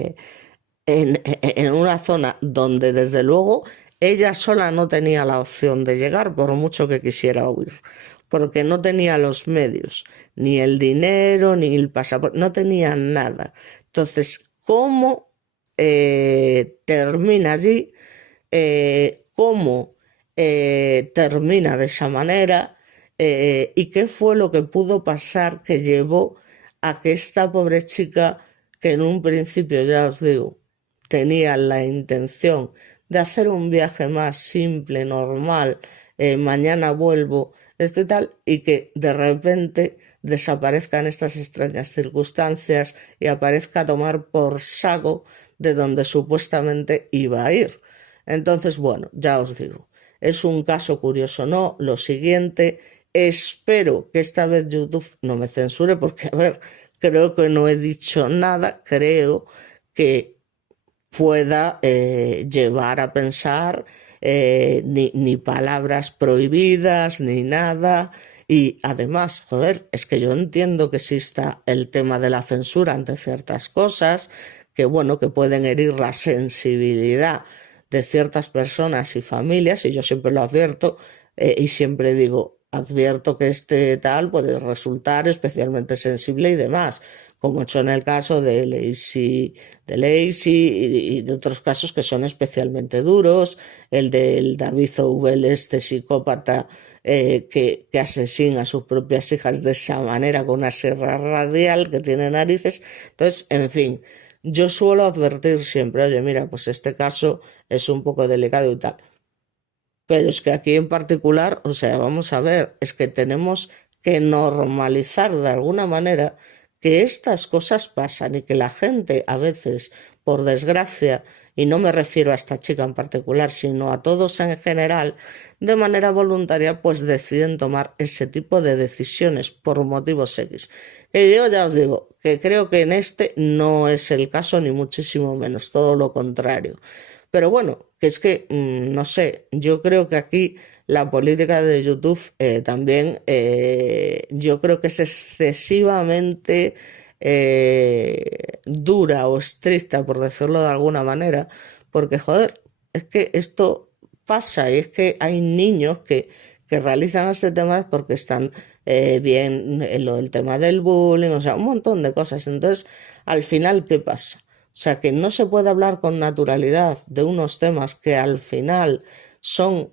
una zona donde desde luego ella sola no tenía la opción de llegar por mucho que quisiera huir, porque no tenía los medios, ni el dinero, ni el pasaporte, no tenía nada. Entonces, ¿cómo termina allí? ¿Cómo termina de esa manera? ¿Y qué fue lo que pudo pasar que llevó a que esta pobre chica, que en un principio, ya os digo, tenía la intención de hacer un viaje más simple, normal, mañana vuelvo, esto y tal, y que de repente desaparezca en estas extrañas circunstancias y aparezca a tomar por saco de donde supuestamente iba a ir. Entonces, bueno, ya os digo, es un caso curioso, ¿no? Lo siguiente, espero que esta vez YouTube no me censure porque, a ver, creo que no he dicho nada, creo que pueda llevar a pensar ni palabras prohibidas ni nada. Y además, joder, es que yo entiendo que exista el tema de la censura ante ciertas cosas, que bueno, que pueden herir la sensibilidad de ciertas personas y familias, y yo siempre lo advierto, y siempre digo, advierto que este tal puede resultar especialmente sensible y demás, como he hecho en el caso de Lacey y de otros casos que son especialmente duros, el del David Oubel, este psicópata que asesina a sus propias hijas de esa manera con una sierra radial que tiene narices. Entonces, en fin, yo suelo advertir siempre, oye, mira, pues este caso es un poco delicado y tal. Pero es que aquí en particular, o sea, vamos a ver, es que tenemos que normalizar de alguna manera que estas cosas pasan y que la gente a veces, por desgracia, y no me refiero a esta chica en particular, sino a todos en general, de manera voluntaria, pues deciden tomar ese tipo de decisiones por motivos X. Y yo ya os digo que creo que en este no es el caso, ni muchísimo menos, todo lo contrario. Pero bueno, que es que, no sé, yo creo que aquí la política de YouTube también, yo creo que es excesivamente dura o estricta, por decirlo de alguna manera, porque, joder, es que esto pasa y es que hay niños que realizan este tema porque están bien en lo del tema del bullying, o sea, un montón de cosas. Entonces, al final, ¿qué pasa? O sea, que no se puede hablar con naturalidad de unos temas que al final son,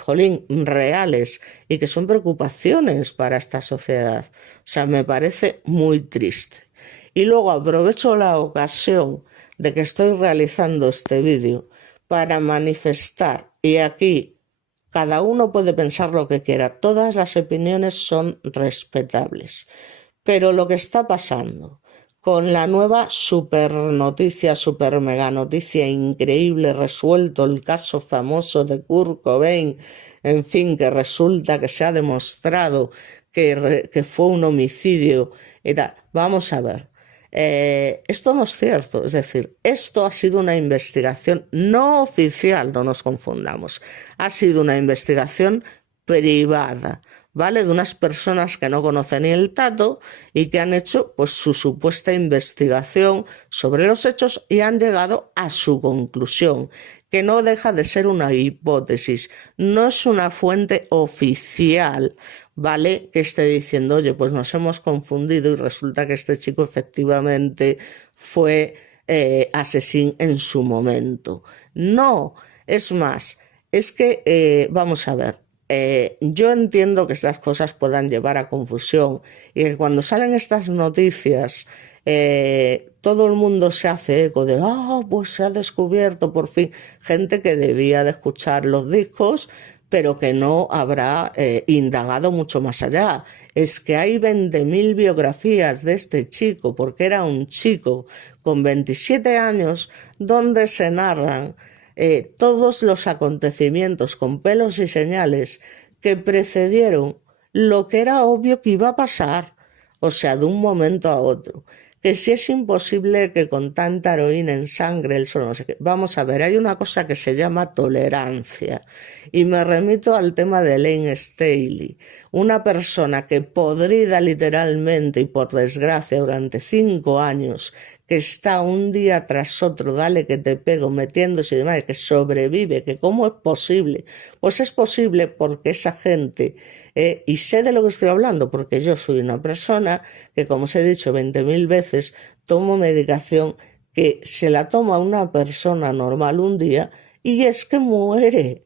jolín, reales y que son preocupaciones para esta sociedad. O sea, me parece muy triste. Y luego aprovecho la ocasión de que estoy realizando este vídeo para manifestar, y aquí cada uno puede pensar lo que quiera, todas las opiniones son respetables, pero lo que está pasando con la nueva super noticia, super mega noticia increíble, resuelto el caso famoso de Kurt Cobain, en fin, que resulta que se ha demostrado que fue un homicidio y tal. Vamos a ver. Esto no es cierto, es decir, esto ha sido una investigación no oficial, no nos confundamos, ha sido una investigación privada, ¿vale? De unas personas que no conocen ni el tato y que han hecho pues su supuesta investigación sobre los hechos y han llegado a su conclusión, que no deja de ser una hipótesis, no es una fuente oficial, ¿vale? Que esté diciendo, oye, pues nos hemos confundido y resulta que este chico efectivamente fue asesino en su momento. No, es más, es que, vamos a ver, yo entiendo que estas cosas puedan llevar a confusión y que cuando salen estas noticias todo el mundo se hace eco de, pues se ha descubierto por fin, gente que debía de escuchar los discos, pero que no habrá indagado mucho más allá. Es que hay 20.000 biografías de este chico, porque era un chico con 27 años, donde se narran todos los acontecimientos con pelos y señales que precedieron lo que era obvio que iba a pasar, o sea, de un momento a otro. Que si es imposible que con tanta heroína en sangre el sol no sé qué. Vamos a ver, hay una cosa que se llama tolerancia. Y me remito al tema de Layne Staley, una persona que podrida literalmente y por desgracia durante 5 años, que está un día tras otro, dale que te pego, metiéndose y demás, que sobrevive, que cómo es posible. Pues es posible porque esa gente, y sé de lo que estoy hablando, porque yo soy una persona que, como os he dicho 20.000 veces, tomo medicación que se la toma una persona normal un día y es que muere.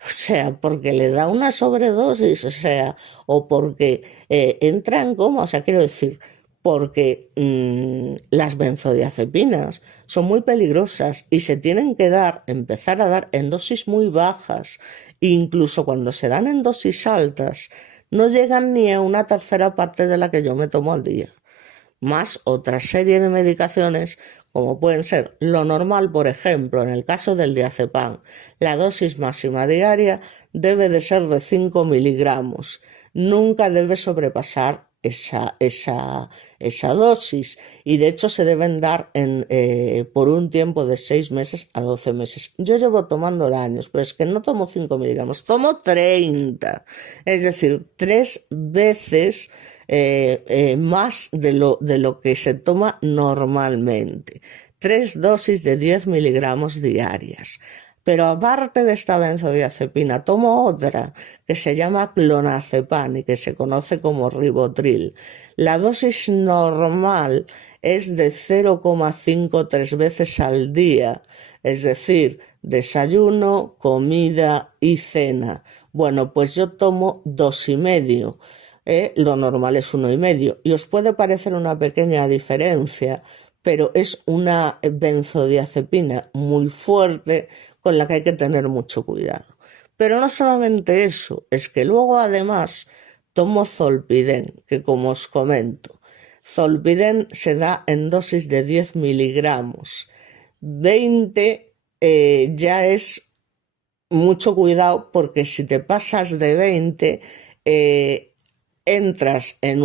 O sea, porque le da una sobredosis, o sea, o porque entra en coma, o sea, quiero decir, porque las benzodiazepinas son muy peligrosas y se tienen que empezar a dar en dosis muy bajas. Incluso cuando se dan en dosis altas, no llegan ni a una tercera parte de la que yo me tomo al día. Más otra serie de medicaciones, como pueden ser lo normal, por ejemplo, en el caso del diazepam, la dosis máxima diaria debe de ser de 5 miligramos. Nunca debe sobrepasar esa dosis, y de hecho se deben dar por un tiempo de 6 meses a 12 meses. Yo llevo tomando años, pero es que no tomo 5 miligramos, tomo 30, es decir, 3 veces más de lo que se toma normalmente. 3 dosis de 10 miligramos diarias. Pero aparte de esta benzodiazepina, tomo otra que se llama clonazepam y que se conoce como ribotril. La dosis normal es de 0,53 veces al día, es decir, desayuno, comida y cena. Bueno, pues yo tomo 2,5. Lo normal es 1,5. Y os puede parecer una pequeña diferencia, pero es una benzodiazepina muy fuerte con la que hay que tener mucho cuidado. Pero no solamente eso, es que luego además tomo Zolpidem, que como os comento, Zolpidem se da en dosis de 10 miligramos. 20 ya es mucho cuidado, porque si te pasas de 20, entras en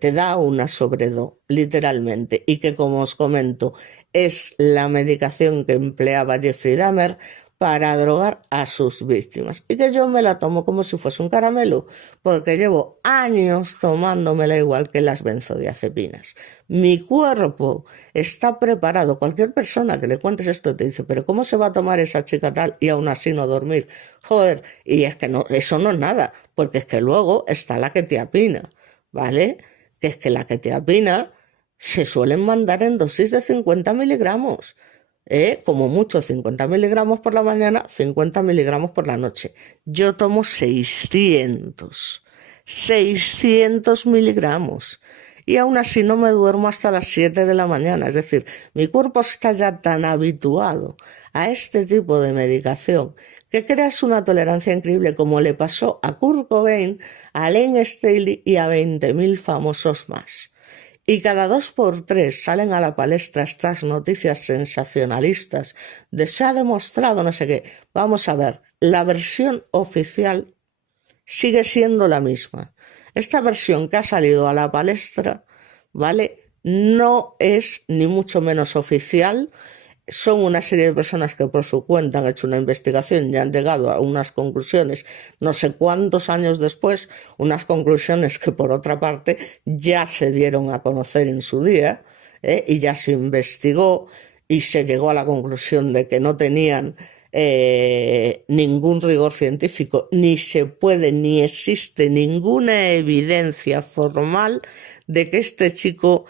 te da una sobredosis, literalmente, y que, como os comento, es la medicación que empleaba Jeffrey Dahmer para drogar a sus víctimas, y que yo me la tomo como si fuese un caramelo, porque llevo años tomándomela igual que las benzodiazepinas. Mi cuerpo está preparado. Cualquier persona que le cuentes esto te dice, pero ¿cómo se va a tomar esa chica tal y aún así no dormir? Joder, y es que no, eso no es nada, porque es que luego está la quetiapina, ¿vale? Que es que la quetiapina se suelen mandar en dosis de 50 miligramos. Como mucho 50 miligramos por la mañana, 50 miligramos por la noche. Yo tomo 600 miligramos, y aún así no me duermo hasta las 7 de la mañana. Es decir, mi cuerpo está ya tan habituado a este tipo de medicación que creas una tolerancia increíble, como le pasó a Kurt Cobain, a Layne Staley y a 20.000 famosos más. Y cada 2 por 3 salen a la palestra estas noticias sensacionalistas de se ha demostrado no sé qué. Vamos a ver, la versión oficial sigue siendo la misma. Esta versión que ha salido a la palestra, ¿vale?, no es ni mucho menos oficial. Son una serie de personas que por su cuenta han hecho una investigación y han llegado a unas conclusiones, no sé cuántos años después, unas conclusiones que por otra parte ya se dieron a conocer en su día, y ya se investigó y se llegó a la conclusión de que no tenían ningún rigor científico, ni se puede ni existe ninguna evidencia formal de que este chico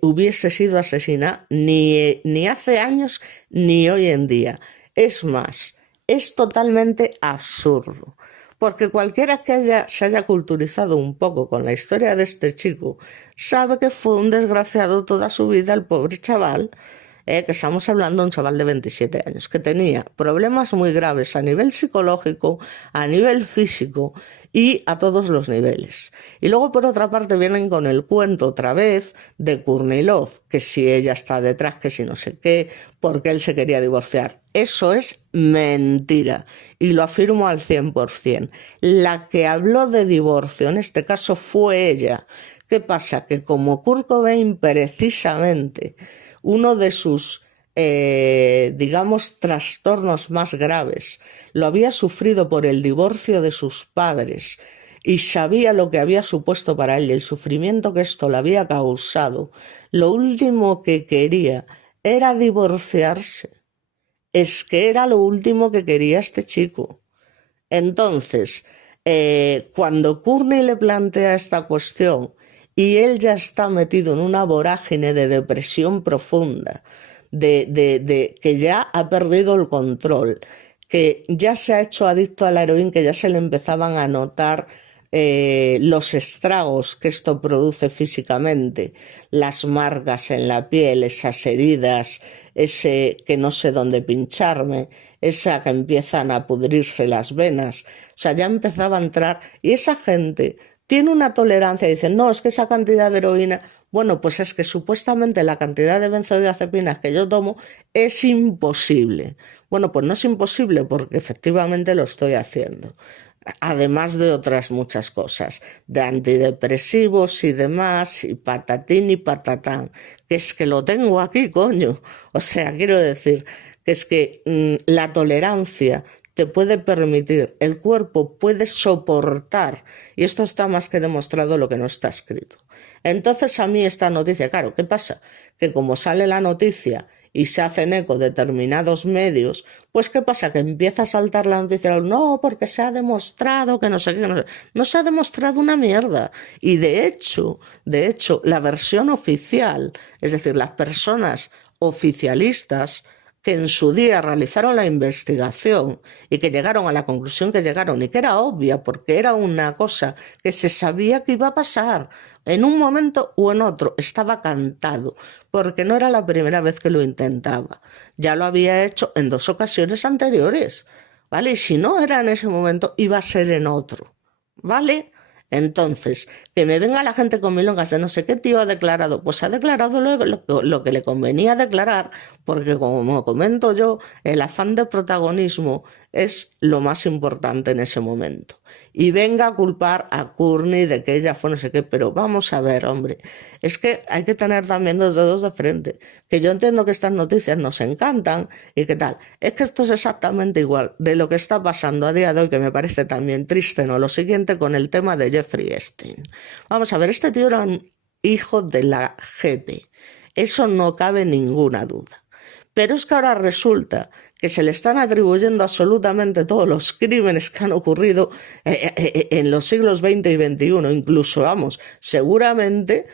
hubiese sido asesinado ni hace años ni hoy en día. Es más, es totalmente absurdo, porque cualquiera que se haya culturizado un poco con la historia de este chico sabe que fue un desgraciado toda su vida, el pobre chaval. Que estamos hablando de un chaval de 27 años que tenía problemas muy graves a nivel psicológico, a nivel físico y a todos los niveles. Y luego, por otra parte, vienen con el cuento otra vez de Courtney Love, que si ella está detrás, que si no sé qué, porque él se quería divorciar. Eso es mentira, y lo afirmo al 100%. La que habló de divorcio en este caso fue ella. ¿Qué pasa? Que como Kurt Cobain, precisamente, uno de sus, digamos, trastornos más graves lo había sufrido por el divorcio de sus padres, y sabía lo que había supuesto para él y el sufrimiento que esto le había causado, lo último que quería era divorciarse. Es que era lo último que quería este chico. Entonces, cuando Courtney le plantea esta cuestión y él ya está metido en una vorágine de depresión profunda, de que ya ha perdido el control, que ya se ha hecho adicto a la heroína, que ya se le empezaban a notar los estragos que esto produce físicamente, las marcas en la piel, esas heridas, ese que no sé dónde pincharme, esa que empiezan a pudrirse las venas. O sea, ya empezaba a entrar y esa gente tiene una tolerancia, dicen, no, es que esa cantidad de heroína, bueno, pues es que supuestamente la cantidad de benzodiazepinas que yo tomo es imposible. Bueno, pues no es imposible porque efectivamente lo estoy haciendo. Además de otras muchas cosas, de antidepresivos y demás, y patatín y patatán, que es que lo tengo aquí, coño. O sea, quiero decir que es que la tolerancia te puede permitir, el cuerpo puede soportar, y esto está más que demostrado lo que no está escrito. Entonces a mí esta noticia, claro, ¿qué pasa? Que como sale la noticia y se hacen eco determinados medios, pues ¿qué pasa? Que empieza a saltar la noticia, no, porque se ha demostrado que no sé qué, no, no se ha demostrado una mierda. Y de hecho, la versión oficial, es decir, las personas oficialistas que en su día realizaron la investigación y que llegaron a la conclusión que llegaron y que era obvia porque era una cosa que se sabía que iba a pasar en un momento o en otro, estaba cantado, porque no era la primera vez que lo intentaba, ya lo había hecho en 2 ocasiones anteriores, ¿vale? Y si no era en ese momento, iba a ser en otro, ¿vale? Entonces, que me venga la gente con milongas de no sé qué tío ha declarado, pues ha declarado lo que le convenía declarar, porque como comento yo, el afán de protagonismo es lo más importante en ese momento. Y venga a culpar a Courtney de que ella fue no sé qué, pero vamos a ver, hombre, es que hay que tener también 2 dedos de frente, que yo entiendo que estas noticias nos encantan y qué tal, es que esto es exactamente igual de lo que está pasando a día de hoy, que me parece también triste, ¿no? Lo siguiente con el tema de Jeffrey Epstein. Vamos a ver, este tío era un hijo de la jepe, eso no cabe ninguna duda. Pero es que ahora resulta que se le están atribuyendo absolutamente todos los crímenes que han ocurrido en los siglos XX y XXI. Incluso, vamos, seguramente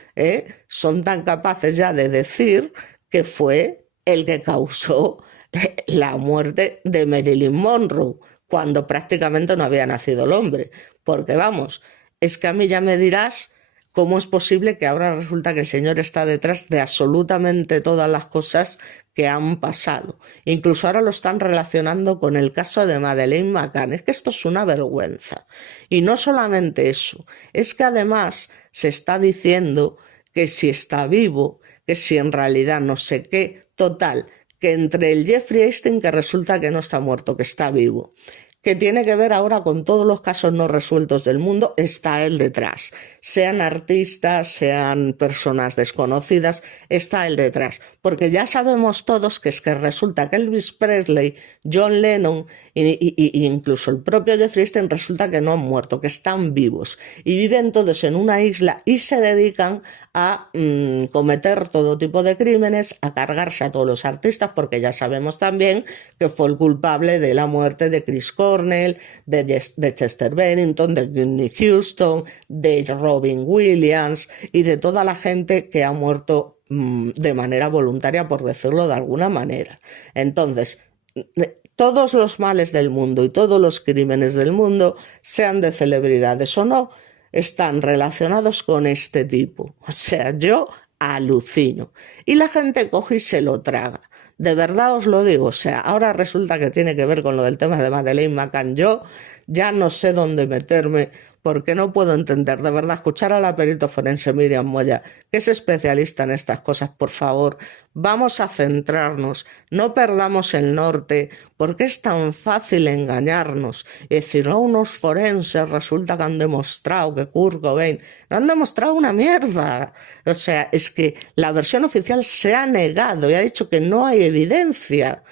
son tan capaces ya de decir que fue el que causó la muerte de Marilyn Monroe, cuando prácticamente no había nacido el hombre. Porque, vamos, es que a mí ya me dirás cómo es posible que ahora resulta que el señor está detrás de absolutamente todas las cosas que han pasado. Incluso ahora lo están relacionando con el caso de Madeleine McCann. Es que esto es una vergüenza. Y no solamente eso, es que además se está diciendo que si está vivo, que si en realidad no sé qué, total, que entre el Jeffrey Epstein, que resulta que no está muerto, que está vivo, que tiene que ver ahora con todos los casos no resueltos del mundo, está él detrás. Sean artistas, sean personas desconocidas, está él detrás. Porque ya sabemos todos que es que resulta que Elvis Presley, John Lennon y incluso el propio Jeffrey Epstein resulta que no han muerto, que están vivos. Y viven todos en una isla y se dedican a cometer todo tipo de crímenes, a cargarse a todos los artistas, porque ya sabemos también que fue el culpable de la muerte de Chris Cornell, de Chester Bennington, de Whitney Houston, de Robin Williams y de toda la gente que ha muerto de manera voluntaria, por decirlo de alguna manera. Entonces, todos los males del mundo y todos los crímenes del mundo, sean de celebridades o no, están relacionados con este tipo. O sea, yo alucino. Y la gente coge y se lo traga. De verdad os lo digo. O sea, ahora resulta que tiene que ver con lo del tema de Madeleine McCann. Yo ya no sé dónde meterme porque no puedo entender, de verdad, escuchar a la perito forense Miriam Moya, que es especialista en estas cosas, por favor, vamos a centrarnos, no perdamos el norte, porque es tan fácil engañarnos y decir, no, unos forenses resulta que han demostrado que Kurt Cobain, no han demostrado una mierda. O sea, es que la versión oficial se ha negado y ha dicho que no hay evidencia,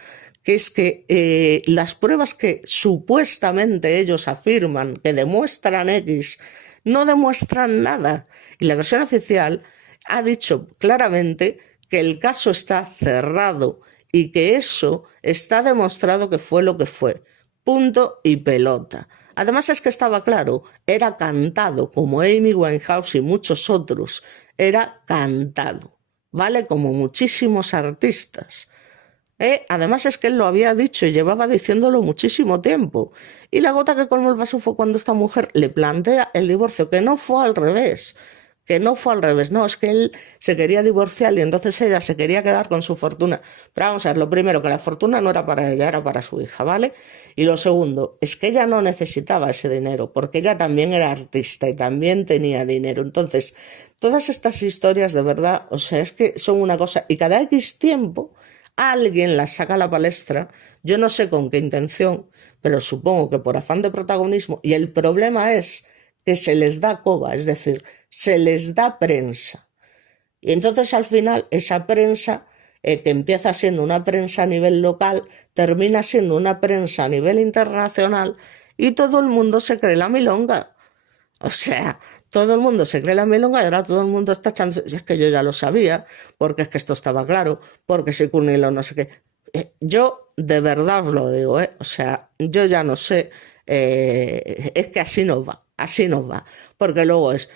que es que las pruebas que supuestamente ellos afirman que demuestran X no demuestran nada. Y la versión oficial ha dicho claramente que el caso está cerrado y que eso está demostrado que fue lo que fue. Punto y pelota. Además es que estaba claro, era cantado, como Amy Winehouse y muchos otros, era cantado, ¿vale? Como muchísimos artistas. Además es que él lo había dicho y llevaba diciéndolo muchísimo tiempo. Y la gota que colmó el vaso fue cuando esta mujer le plantea el divorcio, que no fue al revés. Que no fue al revés, no, es que él se quería divorciar y entonces ella se quería quedar con su fortuna. Pero vamos a ver, lo primero, que la fortuna no era para ella, era para su hija, ¿vale? Y lo segundo, es que ella no necesitaba ese dinero, porque ella también era artista y también tenía dinero. Entonces, todas estas historias de verdad, o sea, es que son una cosa, y cada X tiempo alguien las saca a la palestra, yo no sé con qué intención, pero supongo que por afán de protagonismo, y el problema es que se les da coba, es decir, se les da prensa. Y entonces al final esa prensa, que empieza siendo una prensa a nivel local, termina siendo una prensa a nivel internacional y todo el mundo se cree la milonga. O sea, todo el mundo se cree la milonga y ahora todo el mundo está echando. Es que yo ya lo sabía, porque es que esto estaba claro, porque si Cunilo no sé qué. Yo de verdad os lo digo, ¿eh? O sea, yo ya no sé. Es que así nos va, así nos va. Porque luego es,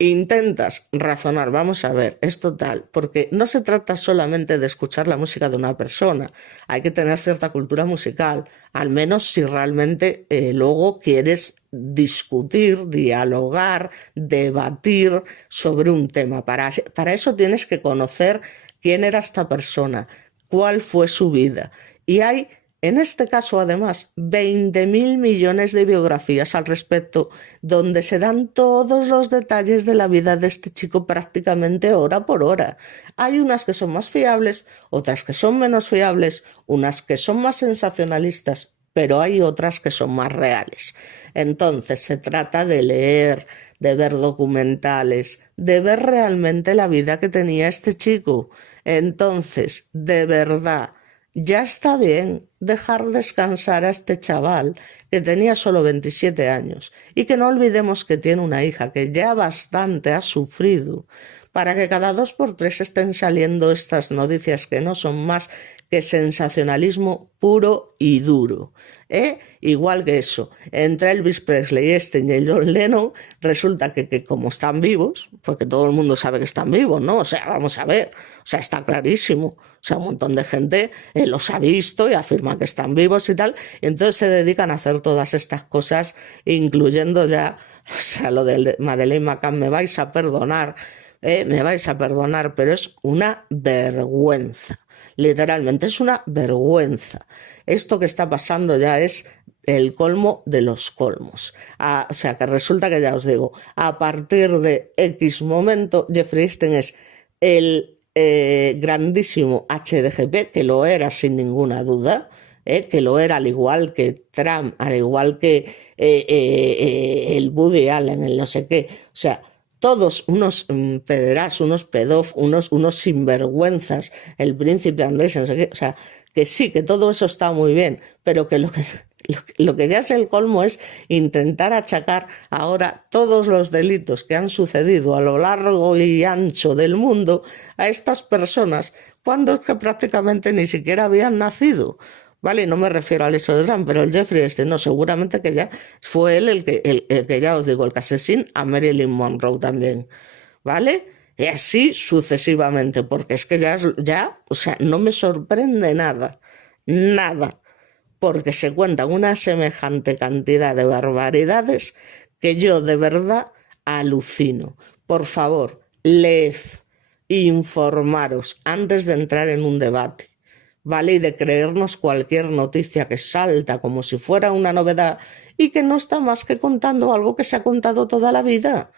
intentas razonar, vamos a ver, es total, porque no se trata solamente de escuchar la música de una persona, hay que tener cierta cultura musical, al menos si realmente luego quieres discutir, dialogar, debatir sobre un tema. Para eso tienes que conocer quién era esta persona, cuál fue su vida. Y hay, en este caso además, 20.000 millones de biografías al respecto, donde se dan todos los detalles de la vida de este chico prácticamente hora por hora. Hay unas que son más fiables, otras que son menos fiables, unas que son más sensacionalistas, pero hay otras que son más reales. Entonces se trata de leer, de ver documentales, de ver realmente la vida que tenía este chico. Entonces, de verdad, ya está bien dejar descansar a este chaval que tenía solo 27 años y que no olvidemos que tiene una hija que ya bastante ha sufrido para que cada dos por tres estén saliendo estas noticias que no son más que sensacionalismo puro y duro. Igual que eso, entre Elvis Presley este y John Lennon, resulta que como están vivos, porque todo el mundo sabe que están vivos, ¿no? O sea, vamos a ver, o sea, está clarísimo. O sea, un montón de gente los ha visto y afirma que están vivos y tal, y entonces se dedican a hacer todas estas cosas, incluyendo ya, o sea, lo de Madeleine McCann, me vais a perdonar, pero es una vergüenza. Literalmente es una vergüenza. Esto que está pasando ya es el colmo de los colmos. O sea, que resulta que ya os digo, a partir de X momento, Jeffrey Epstein es el grandísimo HDGP, que lo era sin ninguna duda, que lo era al igual que Trump, al igual que el Woody Allen, el no sé qué. O sea, todos unos pederás, unos unos sinvergüenzas, el príncipe Andrés, no sé qué. O sea, que sí, que todo eso está muy bien, pero que lo que ya es el colmo es intentar achacar ahora todos los delitos que han sucedido a lo largo y ancho del mundo a estas personas, cuando es que prácticamente ni siquiera habían nacido. Vale, no me refiero al eso de Trump, pero el Jeffrey no, seguramente que ya fue él el que ya os digo, el que asesinó a Marilyn Monroe también, ¿vale? Y así sucesivamente, porque es que ya, o sea, no me sorprende nada, nada, porque se cuentan una semejante cantidad de barbaridades que yo de verdad alucino. Por favor, leed, informaros antes de entrar en un debate, ¿vale? Y de creernos cualquier noticia que salta como si fuera una novedad y que no está más que contando algo que se ha contado toda la vida.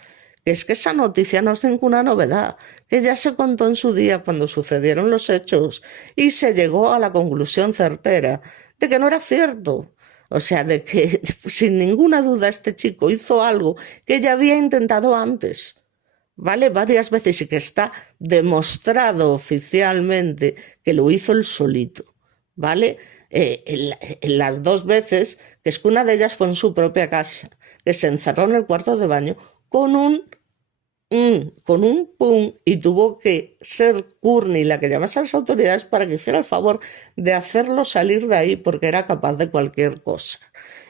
Que es que esa noticia no es ninguna novedad, que ya se contó en su día cuando sucedieron los hechos y se llegó a la conclusión certera de que no era cierto. O sea, de que sin ninguna duda este chico hizo algo que ya había intentado antes. ¿Vale? Varias veces y que está demostrado oficialmente que lo hizo él solito, ¿vale? En las dos veces, que es que una de ellas fue en su propia casa, que se encerró en el cuarto de baño con con un pum y tuvo que ser Courtney la que llamase a las autoridades para que hiciera el favor de hacerlo salir de ahí porque era capaz de cualquier cosa.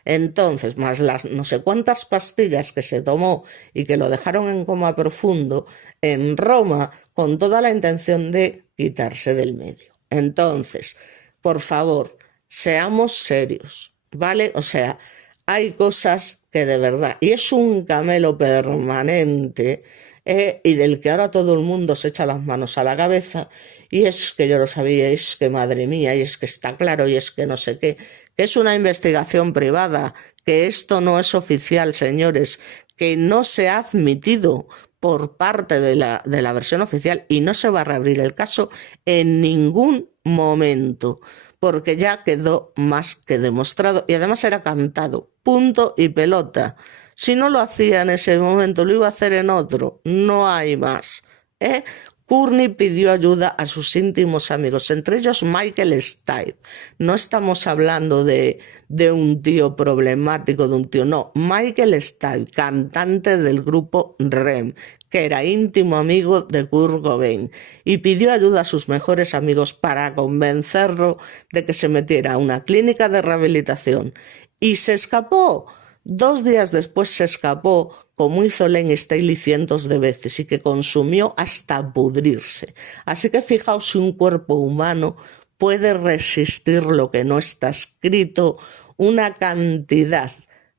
Entonces, más las no sé cuántas pastillas que se tomó y que lo dejaron en coma profundo en Roma con toda la intención de quitarse del medio. Entonces, por favor, seamos serios, ¿vale? O sea, hay cosas que de verdad, y es un camelo permanente, y del que ahora todo el mundo se echa las manos a la cabeza, y es que yo lo sabía, y es que madre mía, y es que está claro, y es que no sé qué, que es una investigación privada, que esto no es oficial, señores, que no se ha admitido por parte de la versión oficial y no se va a reabrir el caso en ningún momento, porque ya quedó más que demostrado y además era cantado, punto y pelota. Si no lo hacía en ese momento, lo iba a hacer en otro, no hay más. ¿Eh? Courtney pidió ayuda a sus íntimos amigos, entre ellos Michael Stipe. No estamos hablando de un tío problemático, de un tío, no. Michael Stipe, cantante del grupo REM, que era íntimo amigo de Kurt Cobain, y pidió ayuda a sus mejores amigos para convencerlo de que se metiera a una clínica de rehabilitación. Y se escapó. 2 días después se escapó, como hizo Len Staley cientos de veces y que consumió hasta pudrirse. Así que fijaos si un cuerpo humano puede resistir lo que no está escrito, una cantidad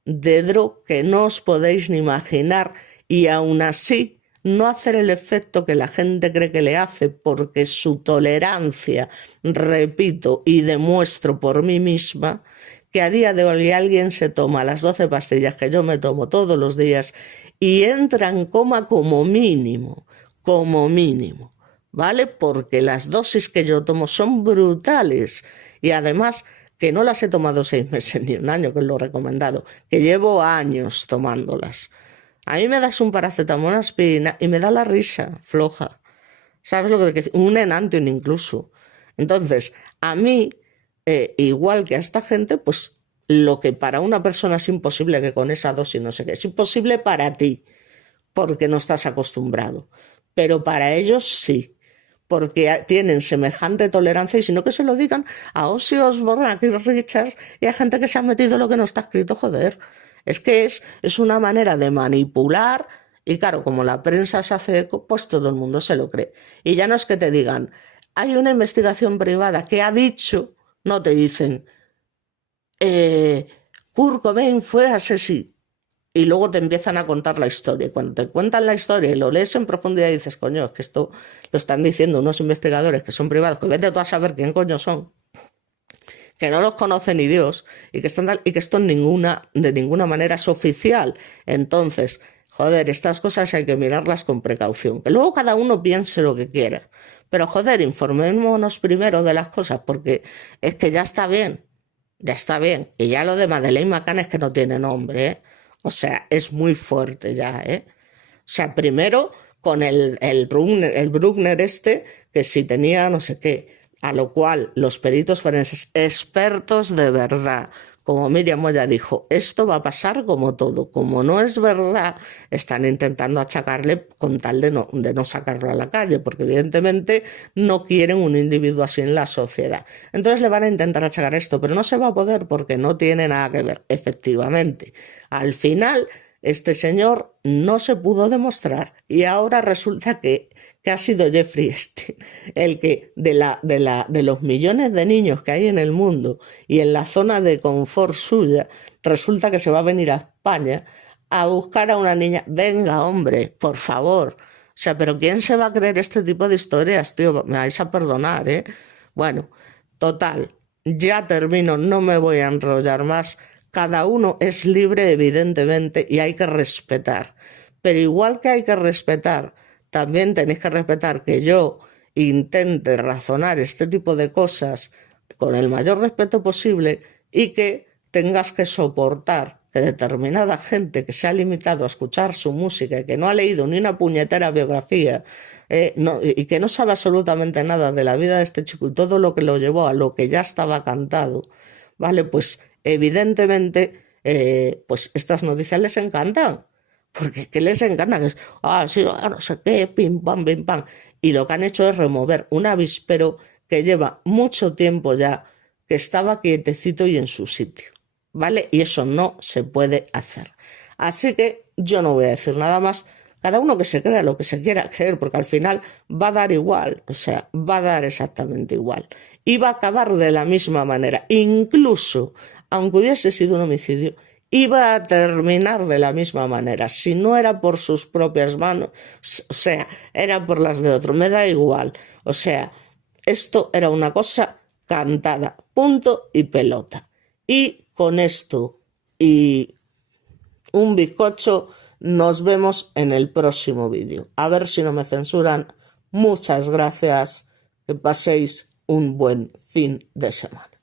de droga que no os podéis ni imaginar y aún así no hacer el efecto que la gente cree que le hace porque su tolerancia, repito y demuestro por mí misma, que a día de hoy alguien se toma las 12 pastillas que yo me tomo todos los días y entra en coma como mínimo, ¿vale? Porque las dosis que yo tomo son brutales y además que no las he tomado 6 meses ni un año, que es lo recomendado, que llevo años tomándolas. A mí me das un paracetamol, una aspirina y me da la risa floja. ¿Sabes lo que te quiero decir? Un enantio incluso. Entonces, a mí, igual que a esta gente, pues lo que para una persona es imposible que con esa dosis no sé qué, es imposible para ti, porque no estás acostumbrado. Pero para ellos sí, porque tienen semejante tolerancia y si no que se lo digan a Ozzy Osbourne, a Keith Richards y a gente que se ha metido lo que no está escrito, joder. Es que es una manera de manipular y claro, como la prensa se hace eco, pues todo el mundo se lo cree. Y ya no es que te digan, hay una investigación privada que ha dicho, no te dicen, Kurt Cobain fue asesino. Y luego te empiezan a contar la historia. Y cuando te cuentan la historia y lo lees en profundidad y dices, coño, es que esto lo están diciendo unos investigadores que son privados, que vete tú a saber quién coño son, que no los conoce ni Dios y que, y que esto de ninguna manera es oficial. Entonces, joder, estas cosas hay que mirarlas con precaución. Que luego cada uno piense lo que quiera. Pero joder, informémonos primero de las cosas porque es que ya está bien. Ya está bien. Y ya lo de Madeleine McCann es que no tiene nombre, ¿eh? O sea, es muy fuerte ya, ¿eh? O sea, primero con el Bruckner este, que si tenía no sé qué, a lo cual los peritos forenses expertos de verdad, como Miriam Moya dijo, esto va a pasar como todo. Como no es verdad, están intentando achacarle con tal de no sacarlo a la calle, porque evidentemente no quieren un individuo así en la sociedad. Entonces le van a intentar achacar esto, pero no se va a poder porque no tiene nada que ver, efectivamente. Al final, este señor no se pudo demostrar y ahora resulta que ha sido Jeffrey Epstein el que de los millones de niños que hay en el mundo y en la zona de confort suya, resulta que se va a venir a España a buscar a una niña. Venga, hombre, por favor. O sea, pero ¿quién se va a creer este tipo de historias, tío? Me vais a perdonar, ¿eh? Bueno, total, ya termino, no me voy a enrollar más. Cada uno es libre, evidentemente, y hay que respetar. Pero igual que hay que respetar, también tenéis que respetar que yo intente razonar este tipo de cosas con el mayor respeto posible y que tengas que soportar que determinada gente que se ha limitado a escuchar su música y que no ha leído ni una puñetera biografía y que no sabe absolutamente nada de la vida de este chico y todo lo que lo llevó a lo que ya estaba cantado, ¿vale? Pues evidentemente, pues estas noticias les encantan. Porque ¿qué les encanta? Que es, sí, no sé qué, pim, pam, pim, pam. Y lo que han hecho es remover un avispero que lleva mucho tiempo ya, que estaba quietecito y en su sitio, ¿vale? Y eso no se puede hacer. Así que yo no voy a decir nada más. Cada uno que se crea lo que se quiera creer, porque al final va a dar igual, o sea, va a dar exactamente igual. iba a acabar de la misma manera. Incluso, aunque hubiese sido un homicidio, iba a terminar de la misma manera. Si no era por sus propias manos, o sea, era por las de otro, me da igual. O sea, esto era una cosa cantada, punto y pelota. Y con esto y un bizcocho nos vemos en el próximo vídeo. A ver si no me censuran. Muchas gracias. Que paséis un buen fin de semana.